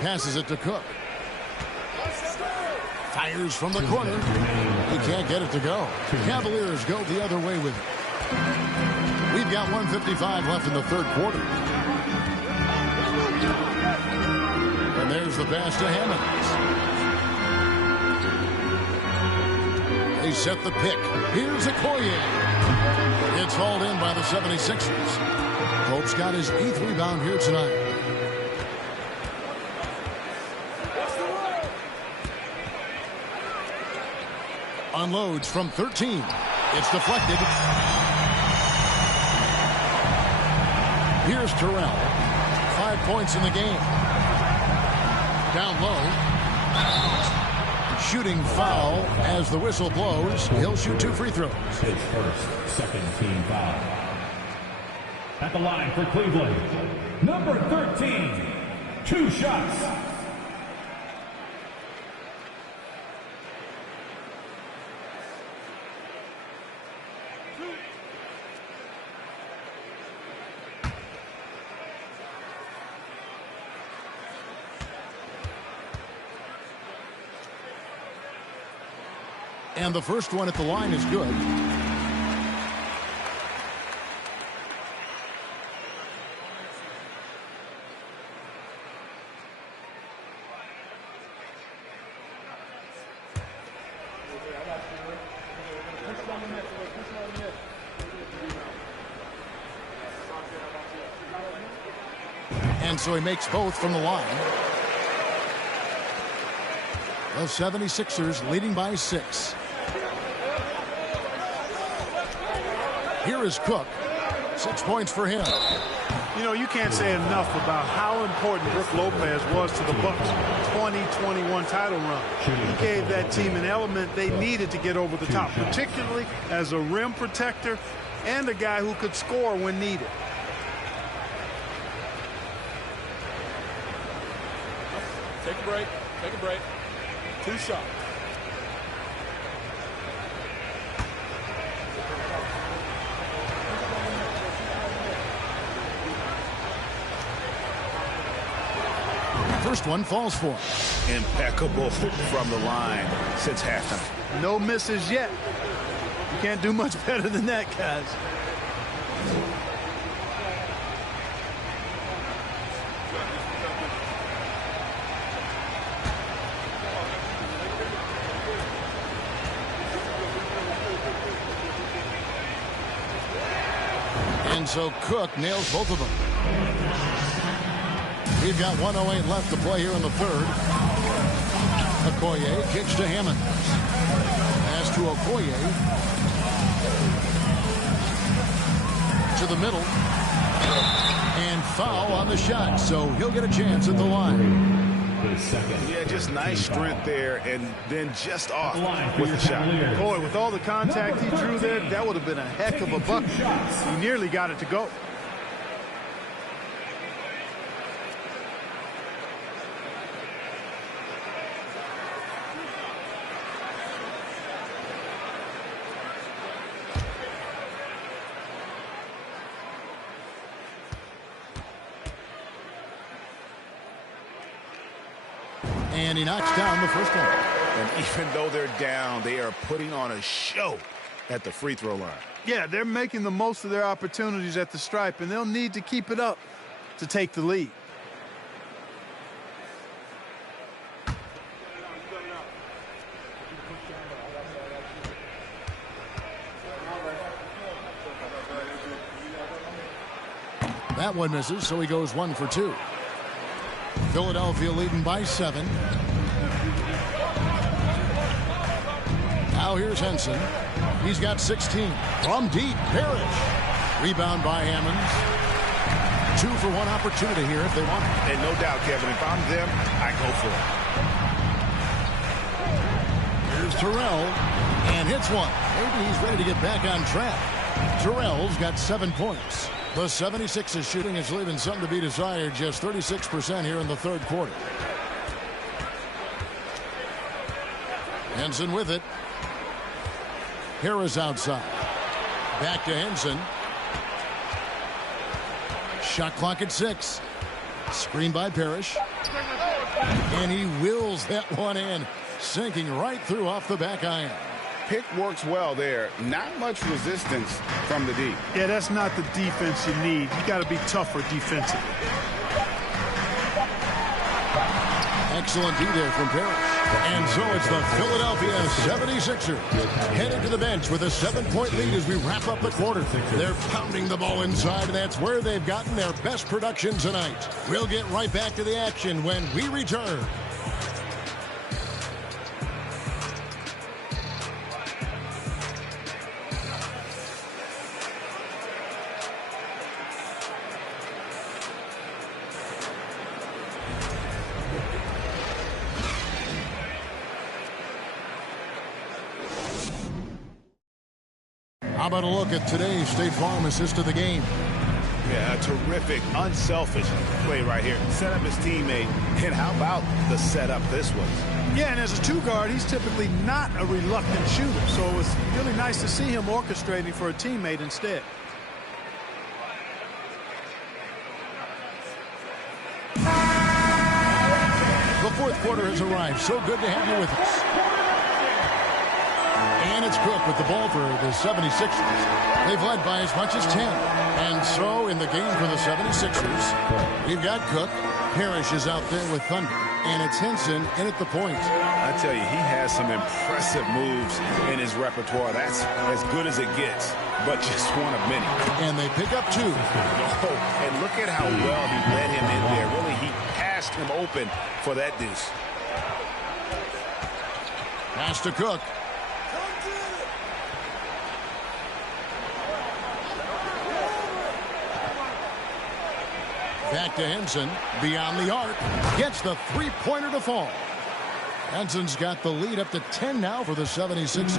Passes it to Cook. Fires from the corner. He can't get it to go. Cavaliers go the other way with it. We've got 1:55 left in the third quarter. And there's the pass to Hammonds. They set the pick. Here's Okoye. It's hauled in by the 76ers. Pope's got his 8th rebound here tonight. Unloads from 13. It's deflected. Here's Terrell. 5 points in the game. Down low. Shooting foul as the whistle blows. He'll shoot 2 free throws. His first second team foul. At the line for Cleveland, number 13, 2 shots. And the first one at the line is good. And so he makes both from the line. The 76ers leading by 6. Here is Cook. 6 points for him. You know, you can't say enough about how important Brook Lopez was to the Bucks' 2021 title run. He gave that team an element they needed to get over the top, particularly as a rim protector and a guy who could score when needed. Take a break. Take a break. 2 shots. First one falls for him. Impeccable from the line since halftime. No misses yet. You can't do much better than that, guys. And so Cook nails both of them. We've got 1:08 left to play here in the third. Okoye kicks to Hammond. Pass to Okoye. To the middle. And foul on the shot, so he'll get a chance at the line. Yeah, just nice strength there, and then just off with the shot. Boy, with all the contact he drew there, that would have been a heck of a bucket. He nearly got it to go. And he knocks down the first one. And even though they're down, they are putting on a show at the free throw line. Yeah, they're making the most of their opportunities at the stripe, and they'll need to keep it up to take the lead. That one misses, so he goes 1 for 2. Philadelphia leading by 7. Now here's Henson. He's got 16. From deep, Parrish. Rebound by Hammonds. 2 for 1 opportunity here if they want it. And no doubt, Kevin, if I'm them, I go for it. Here's Terrell. And hits one. Maybe he's ready to get back on track. Terrell's got 7 points. The 76ers shooting is leaving something to be desired. Just 36% here in the third quarter. Henson with it. Harris outside. Back to Henson. Shot clock at 6. Screen by Parrish. And he wills that one in. Sinking right through off the back iron. Pick works well there. Not much resistance from the D. Yeah, that's not the defense you need. You got to be tougher defensively. Excellent D there from Parrish. And so it's the Philadelphia 76ers headed to the bench with a 7-point lead as we wrap up the quarter. They're pounding the ball inside, and that's where they've gotten their best production tonight. We'll get right back to the action when we return. How about a look at today's State Farm assist of the game? Yeah, a terrific, unselfish play right here. Set up his teammate, and how about the setup this was? Yeah, and as a 2-guard, he's typically not a reluctant shooter, so it was really nice to see him orchestrating for a teammate instead. The fourth quarter has arrived. So good to have you with us. And it's Cook with the ball for the 76ers. They've led by as much as 10. And so in the game for the 76ers, we've got Cook. Parrish is out there with Thunder. And it's Henson in at the point. I tell you, he has some impressive moves in his repertoire. That's as good as it gets, but just one of many. And they pick up 2. And look at how well he led him in there. Really, he passed him open for that deuce. Pass to Cook. Back to Henson, beyond the arc, gets the 3-pointer to fall. Henson's got the lead up to 10 now for the 76ers.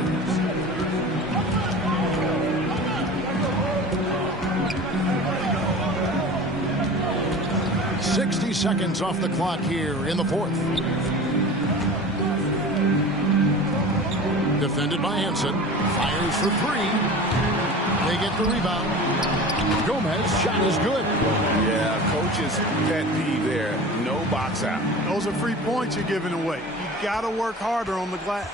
.60 seconds off the clock here in the fourth. Defended by Henson, fires for 3. They get the rebound. Gomez shot is good. Yeah, coach's pet peeve there. No box out. Those are free points you're giving away. You got to work harder on the glass.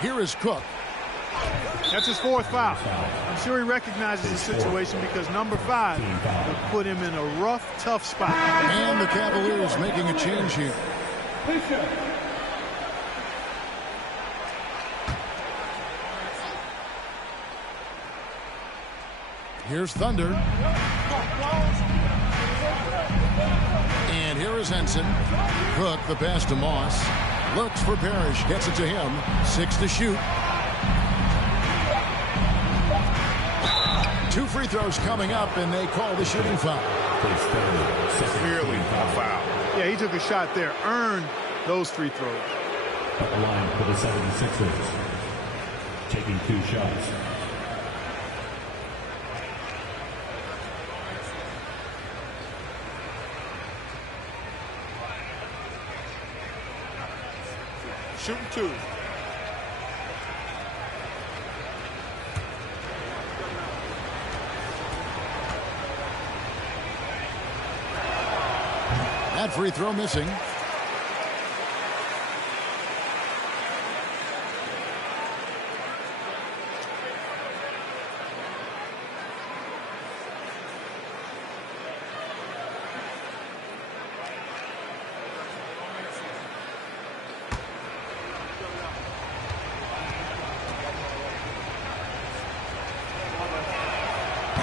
Here is Cook. That's his 4th foul. I'm sure he recognizes the situation because number 5 will put him in a rough, tough spot. And the Cavaliers making a change here. Here's Thunder. And here is Henson. Cook, the pass to Moss. Looks for Parrish. Gets it to him. 6 to shoot. 2 free throws coming up, and they call the shooting foul. Clearly a foul. Yeah, he took a shot there. Earned those free throws. At the line for the 76ers. Taking 2 shots. Shooting 2. That free throw missing.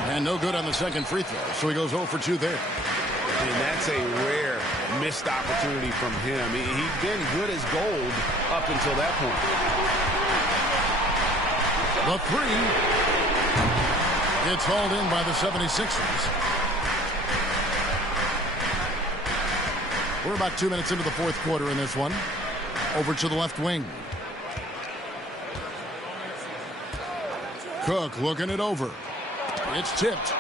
And no good on the second free throw, so he goes 0 for 2 there. And that's a rare missed opportunity from him. He'd been good as gold up until that point. The three. It's hauled in by the 76ers. We're about 2 minutes into the fourth quarter in this one. Over to the left wing. Cook looking it over. It's tipped.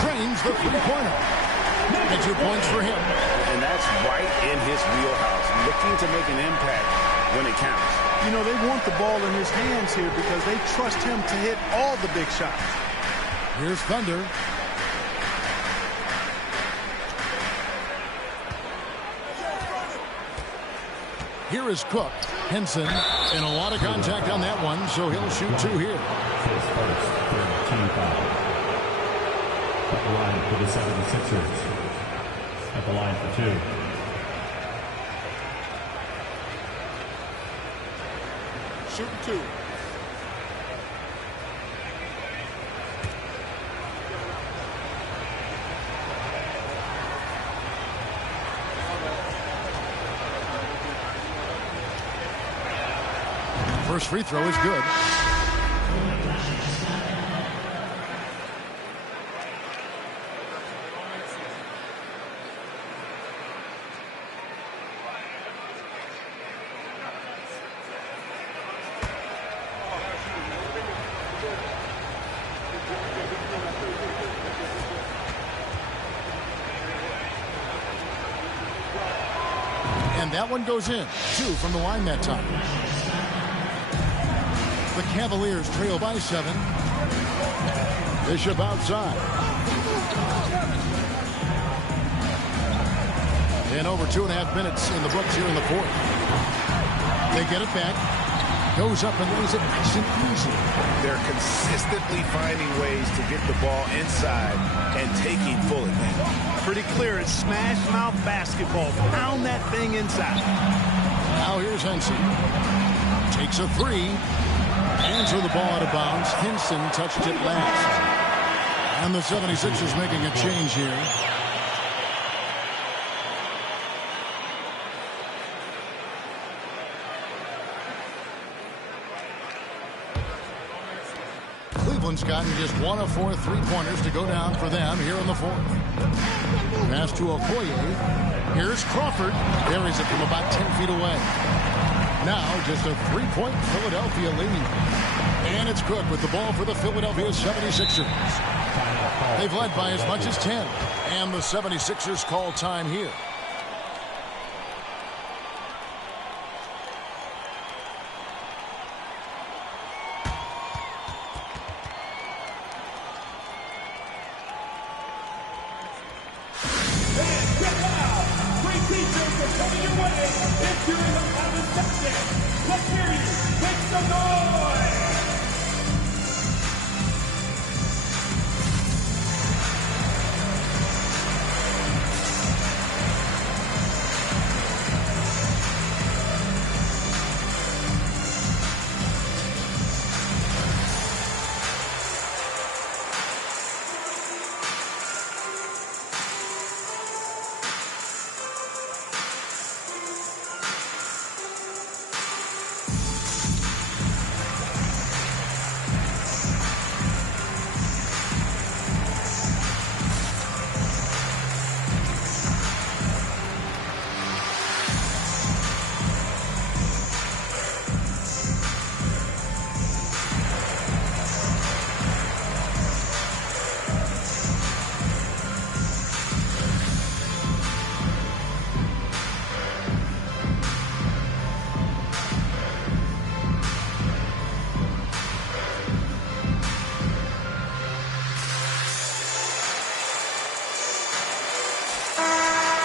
Drains the three-pointer. And 2 points for him. And that's right in his wheelhouse. Looking to make an impact when it counts. You know, they want the ball in his hands here because they trust him to hit all the big shots. Here's Thunder. Here is Cook. Henson, and a lot of contact on that one, so he'll shoot two here. His first team foul. At the line for the 76ers. At the line for two. Shooting two. First free throw is good. And that one goes in. Two from the line that time. The Cavaliers trail by 7. Bishop outside. And over 2.5 minutes in the books here in the fourth. They get it back. Goes up and lays it nice and easy. They're consistently finding ways to get the ball inside and taking full advantage. Pretty clear. It's smash mouth basketball. Pound that thing inside. Now here's Henson. Takes a three. Hands her the ball out of bounds. Henson touched it last. And the 76ers making a change here. Cleveland's gotten just 1 of 4 3-pointers to go down for them here in the fourth. Pass to Okoye. Here's Crawford. Buries it from about 10 feet away. Now just a 3-point Philadelphia lead. And it's Cook with the ball for the Philadelphia 76ers. They've led by as much as 10. And the 76ers call time here.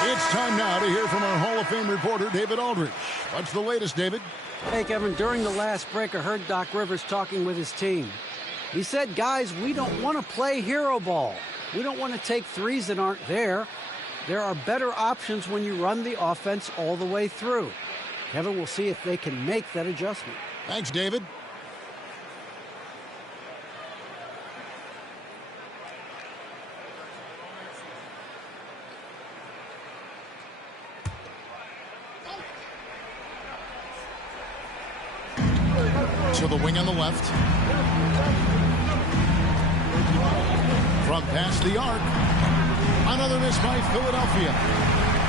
It's time now to hear from our Hall of Fame reporter, David Aldridge. What's the latest, David? Hey, Kevin, during the last break, I heard Doc Rivers talking with his team. He said, guys, we don't want to play hero ball. We don't want to take threes that aren't there. There are better options when you run the offense all the way through. Kevin, we'll see if they can make that adjustment. Thanks, David. to the wing on the left. From past the arc. Another miss by Philadelphia.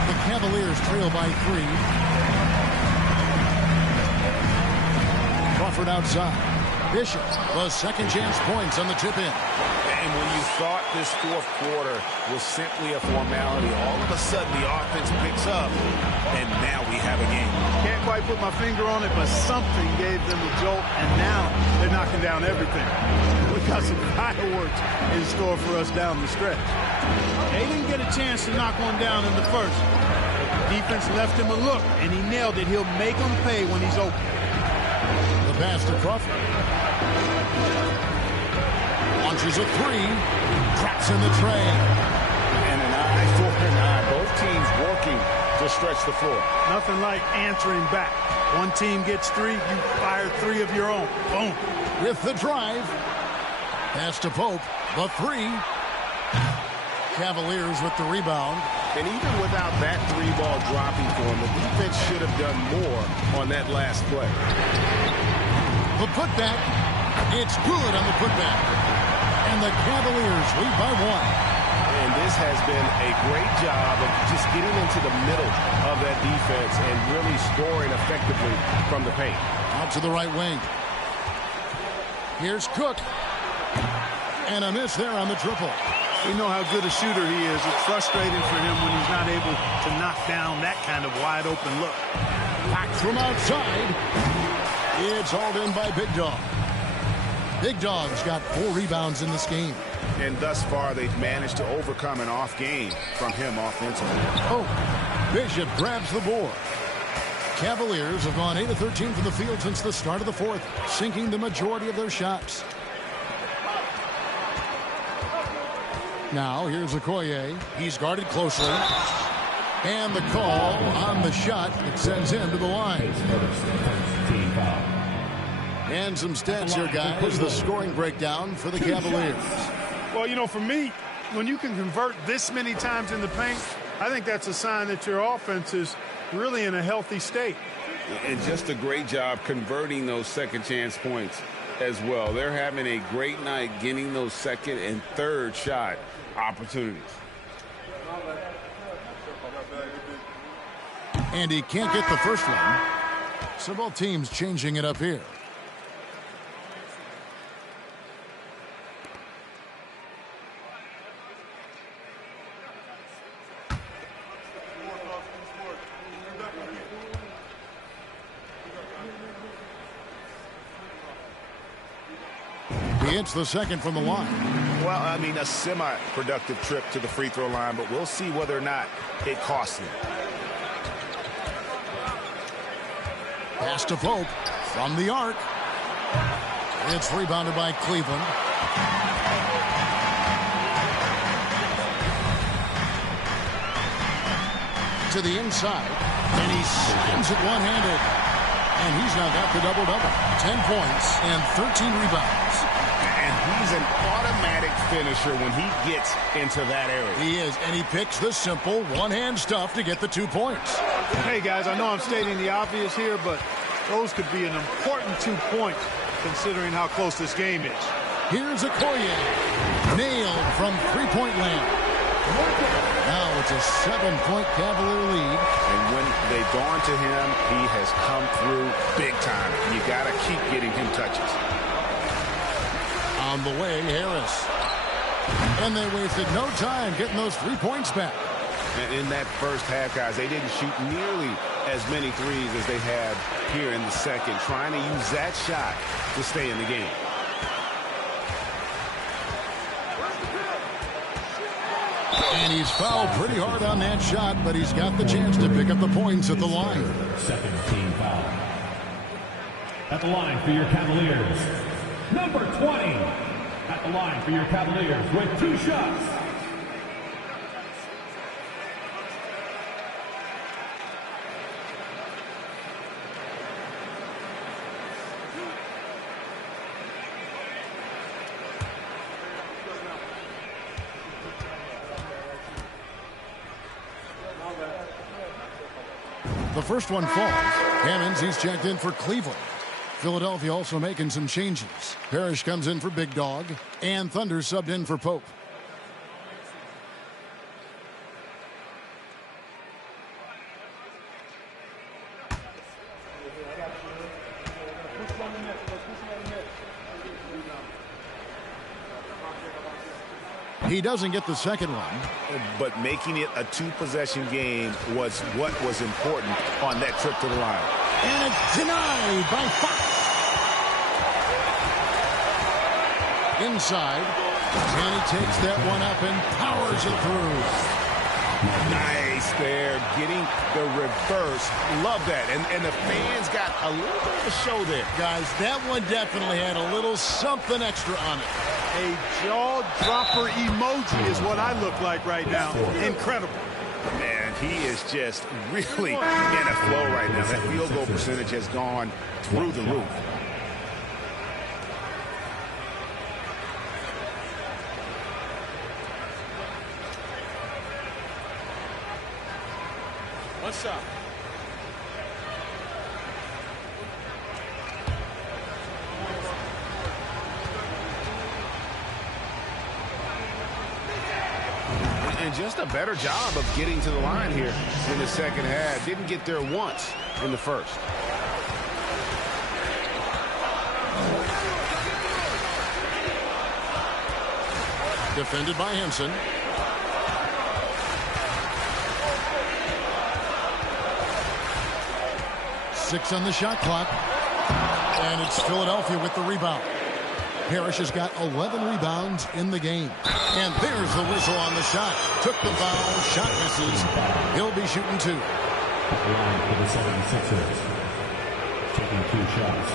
The Cavaliers trail by 3. Crawford outside. Bishop, the second chance points on the tip-in. And when you thought this fourth quarter was simply a formality, all of a sudden the offense picks up, and now we have a game. Can't quite put my finger on it, but something gave them a jolt, and now they're knocking down everything. We've got some fireworks in store for us down the stretch. They didn't get a chance to knock one down in the first. The defense left him a look, and he nailed it. He'll make them pay when he's open. The pass to Crawford. Launches a 3. Traps in the tray. And an eye for an eye. Both teams working to stretch the floor. Nothing like answering back. One team gets 3, you fire 3 of your own. Boom. With the drive. Pass to Pope. The 3. Cavaliers with the rebound. And even without that 3-ball dropping for him, the defense should have done more on that last play. The putback. It's good on the putback. And the Cavaliers lead by 1. And this has been a great job of just getting into the middle of that defense and really scoring effectively from the paint. Out to the right wing. Here's Cook. And a miss there on the triple. We know how good a shooter he is. It's frustrating for him when he's not able to knock down that kind of wide open look. Back from outside. It's hauled in by Big Dog. Big Dog's got 4 rebounds in this game. And thus far, they've managed to overcome an off game from him offensively. Oh, Bishop grabs the board. Cavaliers have gone 8 of 13 from the field since the start of the fourth, sinking the majority of their shots. Now, here's Okoye. He's guarded closely. And the call on the shot. It sends him to the line. And some stats here, guys. The scoring breakdown for the Cavaliers. Well, you know, for me, when you can convert this many times in the paint, I think that's a sign that your offense is really in a healthy state. And just a great job converting those second chance points as well. They're having a great night getting those second and third shot opportunities. And he can't get the first one. So both teams changing it up here. He hits the second from the line. Well, I mean, a semi-productive trip to the free throw line, but we'll see whether or not it costs him. Pass to Pope from the arc. It's rebounded by Cleveland. To the inside, and he slams it one-handed. And he's now got the double-double. 10 points and 13 rebounds. And he's an automatic finisher when he gets into that area. He is, and he picks the simple one-hand stuff to get the 2 points. Hey, guys, I know I'm stating the obvious here, but those could be an important 2 points considering how close this game is. Here's Okoye. Nailed from three-point land. Now it's a 7-point Cavalier lead. And when they've gone to him, he has come through big time. You got to keep getting him touches. On the way, Harris. And they wasted no time getting those 3 points back. And in that first half, guys, they didn't shoot nearly as many threes as they had here in the second, trying to use that shot to stay in the game. And he's fouled pretty hard on that shot, but he's got the chance to pick up the points at the line. Second team foul. At the line for your Cavaliers, number 20. At the line for your Cavaliers with 2 shots. The first one falls. Hammonds, he's checked in for Cleveland. Philadelphia also making some changes. Parrish comes in for Big Dog, and Thunder subbed in for Pope. He doesn't get the second one. But making it a two-possession game was what was important on that trip to the line. And it's denied by Fox. Inside. And he takes that one up and powers it through. Nice there, getting the reverse. Love that. And the fans got a little bit of a show there. Guys, that one definitely had a little something extra on it. A jaw-dropper emoji is what I look like right now. Incredible. Man, he is just really in a flow right now. That field goal percentage has gone through the roof. One shot. And just a better job of getting to the line here in the second half. Didn't get there once in the first. Defended by Henson. Six on the shot clock. And it's Philadelphia with the rebound. Parrish has got 11 rebounds in the game. And there's the whistle on the shot. Took the foul. Shot misses. He'll be shooting two. Line for the 76ers. Taking 2 shots.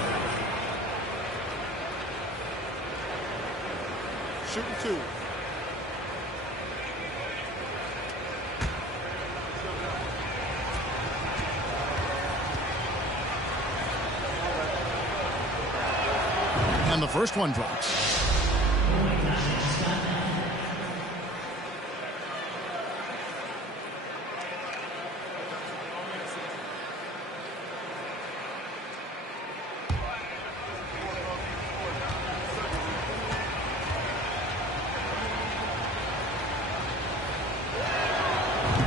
Shooting two. And the first one drops.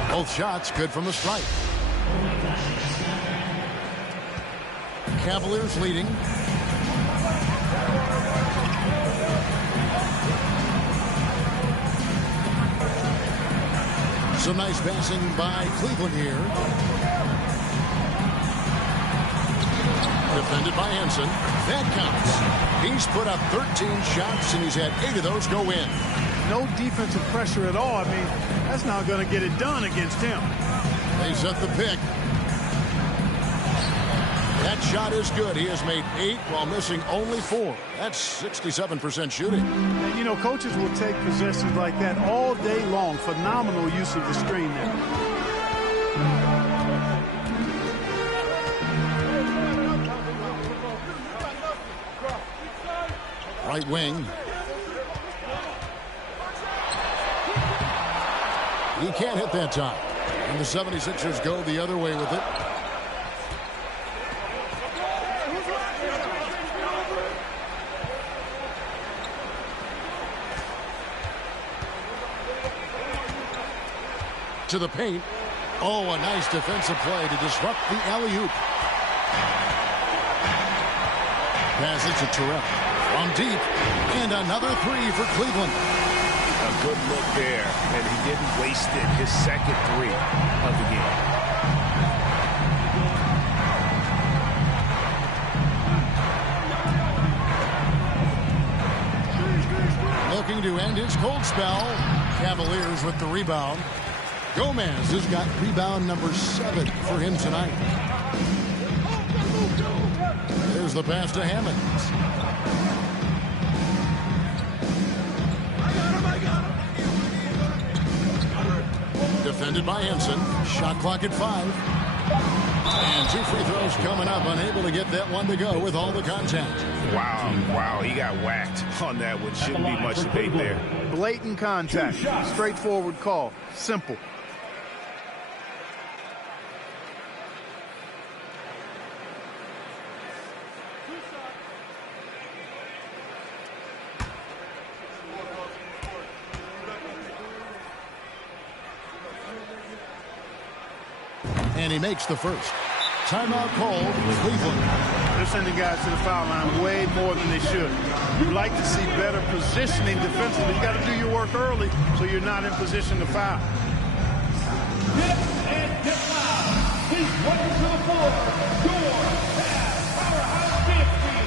Both shots good from the stripe. Cavaliers leading. Some nice passing by Cleveland here. Defended by Henson. That counts. He's put up 13 shots, and he's had 8 of those go in. No defensive pressure at all. I mean, that's not going to get it done against him. They set the pick. That shot is good. He has made 8 while missing only 4. That's 67% shooting. And, you know, coaches will take possessions like that all day long. Phenomenal use of the screen there. Right wing. He can't hit that time. And the 76ers go the other way with it. To the paint. Oh, a nice defensive play to disrupt the alley-oop. Pass it to Terrell. From deep. And another 3 for Cleveland. A good look there, and he didn't waste it. His second 3 of the game. Looking to end his cold spell. Cavaliers with the rebound. Gomez has got rebound number 7 for him tonight. There's the pass to Hammonds. Defended by Henson. Shot clock at 5. And 2 free throws coming up. Unable to get that one to go with all the contact. Wow, he got whacked on that one. Shouldn't be much debate there. Blatant contact. Straightforward call. Simple. And he makes the first. Timeout called Cleveland. They're sending guys to the foul line way more than they should. You'd like to see better positioning defensively. You got to do your work early so you're not in position to foul. And get loud. Please welcome to the floor, your past powerhouse dance team.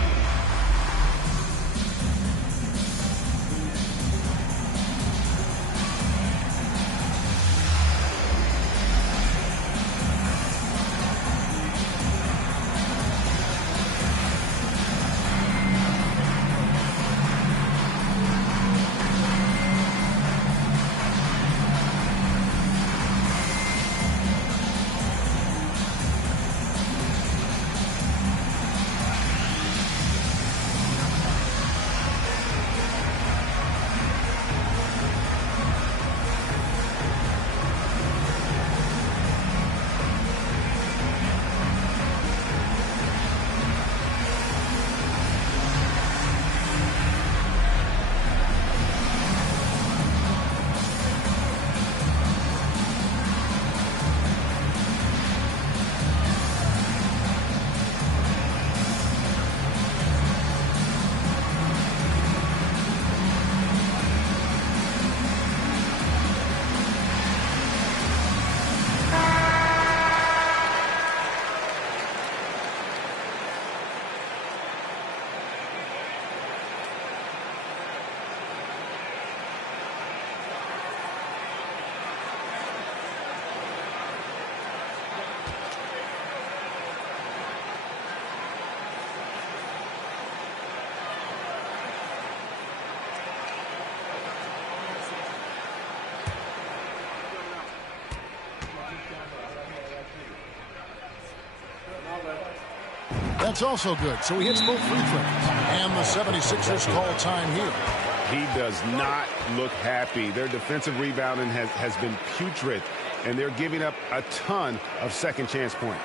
That's also good. So he hits both free throws. And the 76ers call time here. He does not look happy. Their defensive rebounding has been putrid, and they're giving up a ton of second chance points.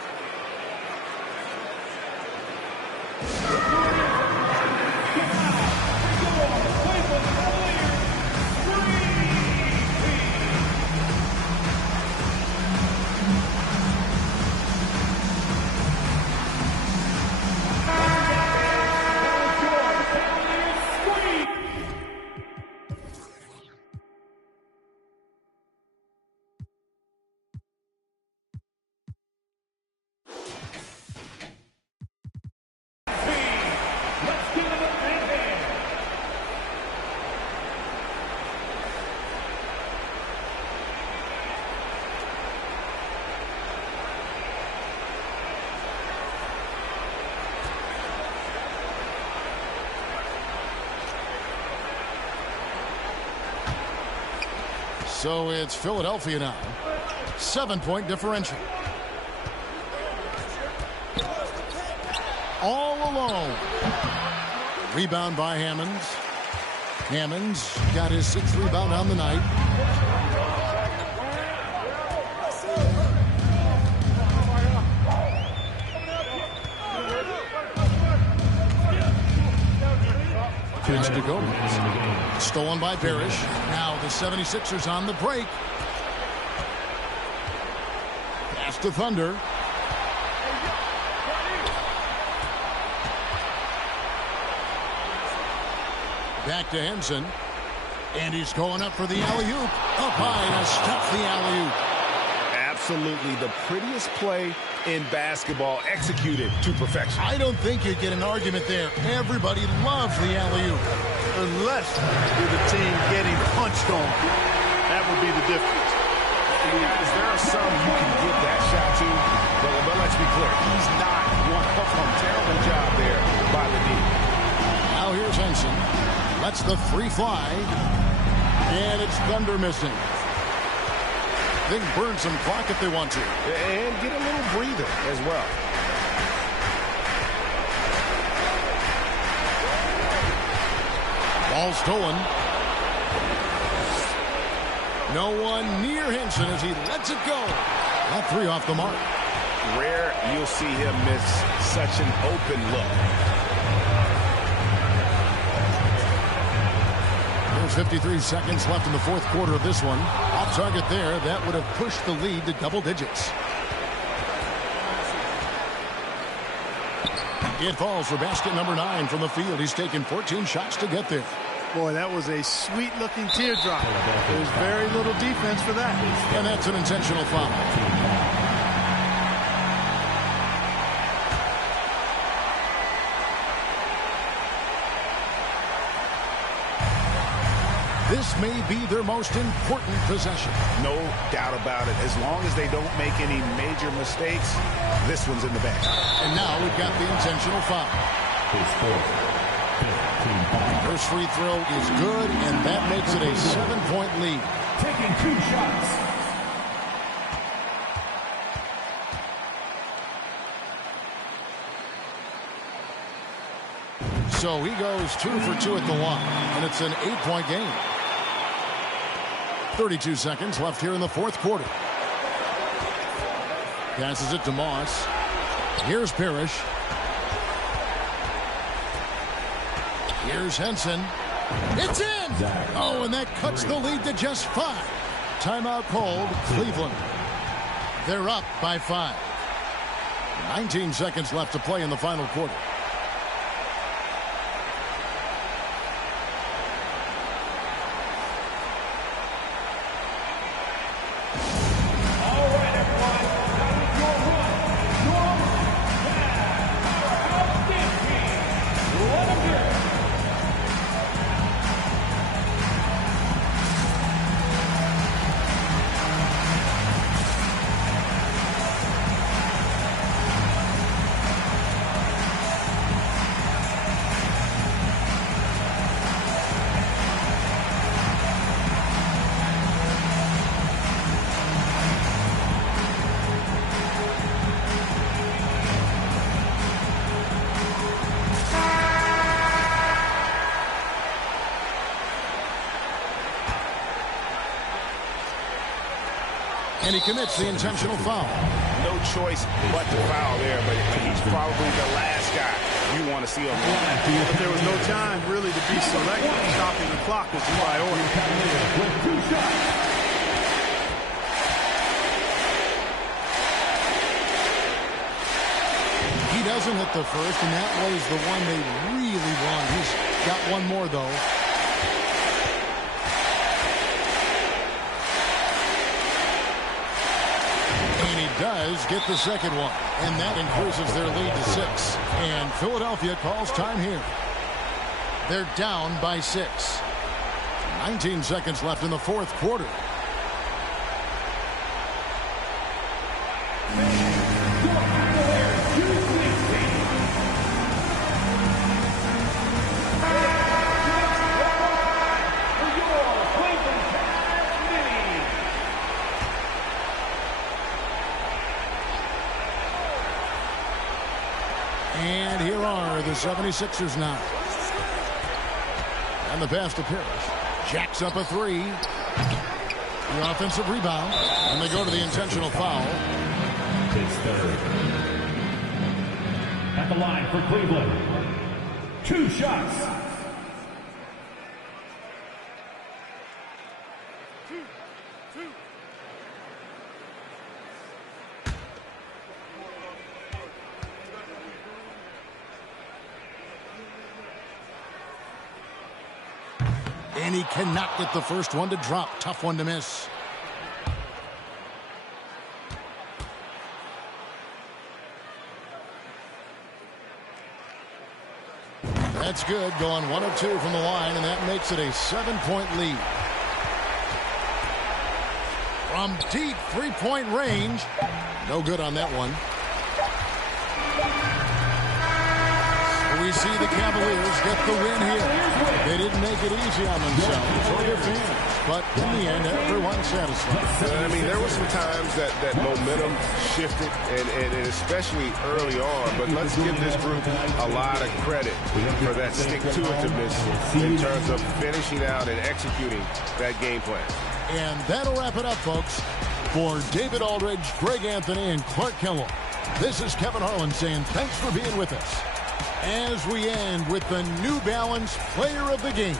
So it's Philadelphia now. 7-point differential. All alone. Rebound by Hammonds. Hammonds got his 6th rebound on the night. Pitch to Gomez. Stolen by Parrish. Now the 76ers on the break. Pass to Thunder. Back to Henson. And he's going up for the alley-oop. Up high to stop the alley-oop. Absolutely the prettiest play in basketball, executed to perfection. I don't think you get an argument there. Everybody loves the alley-oop. Unless you're the team getting punched on. That would be the difference. And guys, there are some you can give that shot to, but let's be clear, he's not one of them. Terrible job there by the D. Now here's Henson. Lets the free fly. And it's Thunder missing. They can burn some clock if they want to. And get a little breather as well. Ball stolen. No one near Henson as he lets it go. That 3 off the mark. Rare you'll see him miss such an open look. There's 53 seconds left in the 4th quarter of this one. Off target there, that would have pushed the lead to double digits. It falls for basket number 9 from the field. He's taken 14 shots to get there. Boy, that was a sweet-looking teardrop. There's very little defense for that. And that's an intentional foul. This may be their most important possession. No doubt about it. As long as they don't make any major mistakes, this one's in the bag. And now we've got the intentional foul. First free throw is good, and that makes it a 7-point lead. Taking 2 shots. So he goes 2 for 2 at the line, and it's an 8-point game. 32 seconds left here in the fourth quarter. Passes it to Moss. Here's Parrish. Here's Henson. It's in! Oh, and that cuts the lead to just 5. Timeout called, Cleveland. They're up by 5. 19 seconds left to play in the final quarter. And he commits the intentional foul. No choice but to foul there, but he's probably the last guy you want to see on the line. But there was no time really to be selective. Stopping the clock was the priority. He doesn't hit the first, and that was the one they really won. He's got one more, though. Does get the second one, and that increases their lead to 6. And Philadelphia calls time here. They're down by 6. 19 seconds left in the fourth quarter. And here are the 76ers now. And the pass to Parrish. Jacks up a 3. The offensive rebound. And they go to the intentional foul. His third. At the line for Cleveland. 2 shots. And he cannot get the first one to drop. Tough one to miss. That's good. Going 1 of 2 from the line, and that makes it a 7-point lead. From deep 3-point range. No good on that one. We see the Cavaliers get the win here. They didn't make it easy on themselves or their fans, but in the end, everyone's satisfied. I mean, there were some times that momentum shifted, and especially early on, but let's give this group a lot of credit for that stick-to-itiveness in terms of finishing out and executing that game plan. And that'll wrap it up, folks. For David Aldridge, Greg Anthony, and Clark Kellogg, this is Kevin Harlan saying thanks for being with us as we end with the New Balance Player of the Game.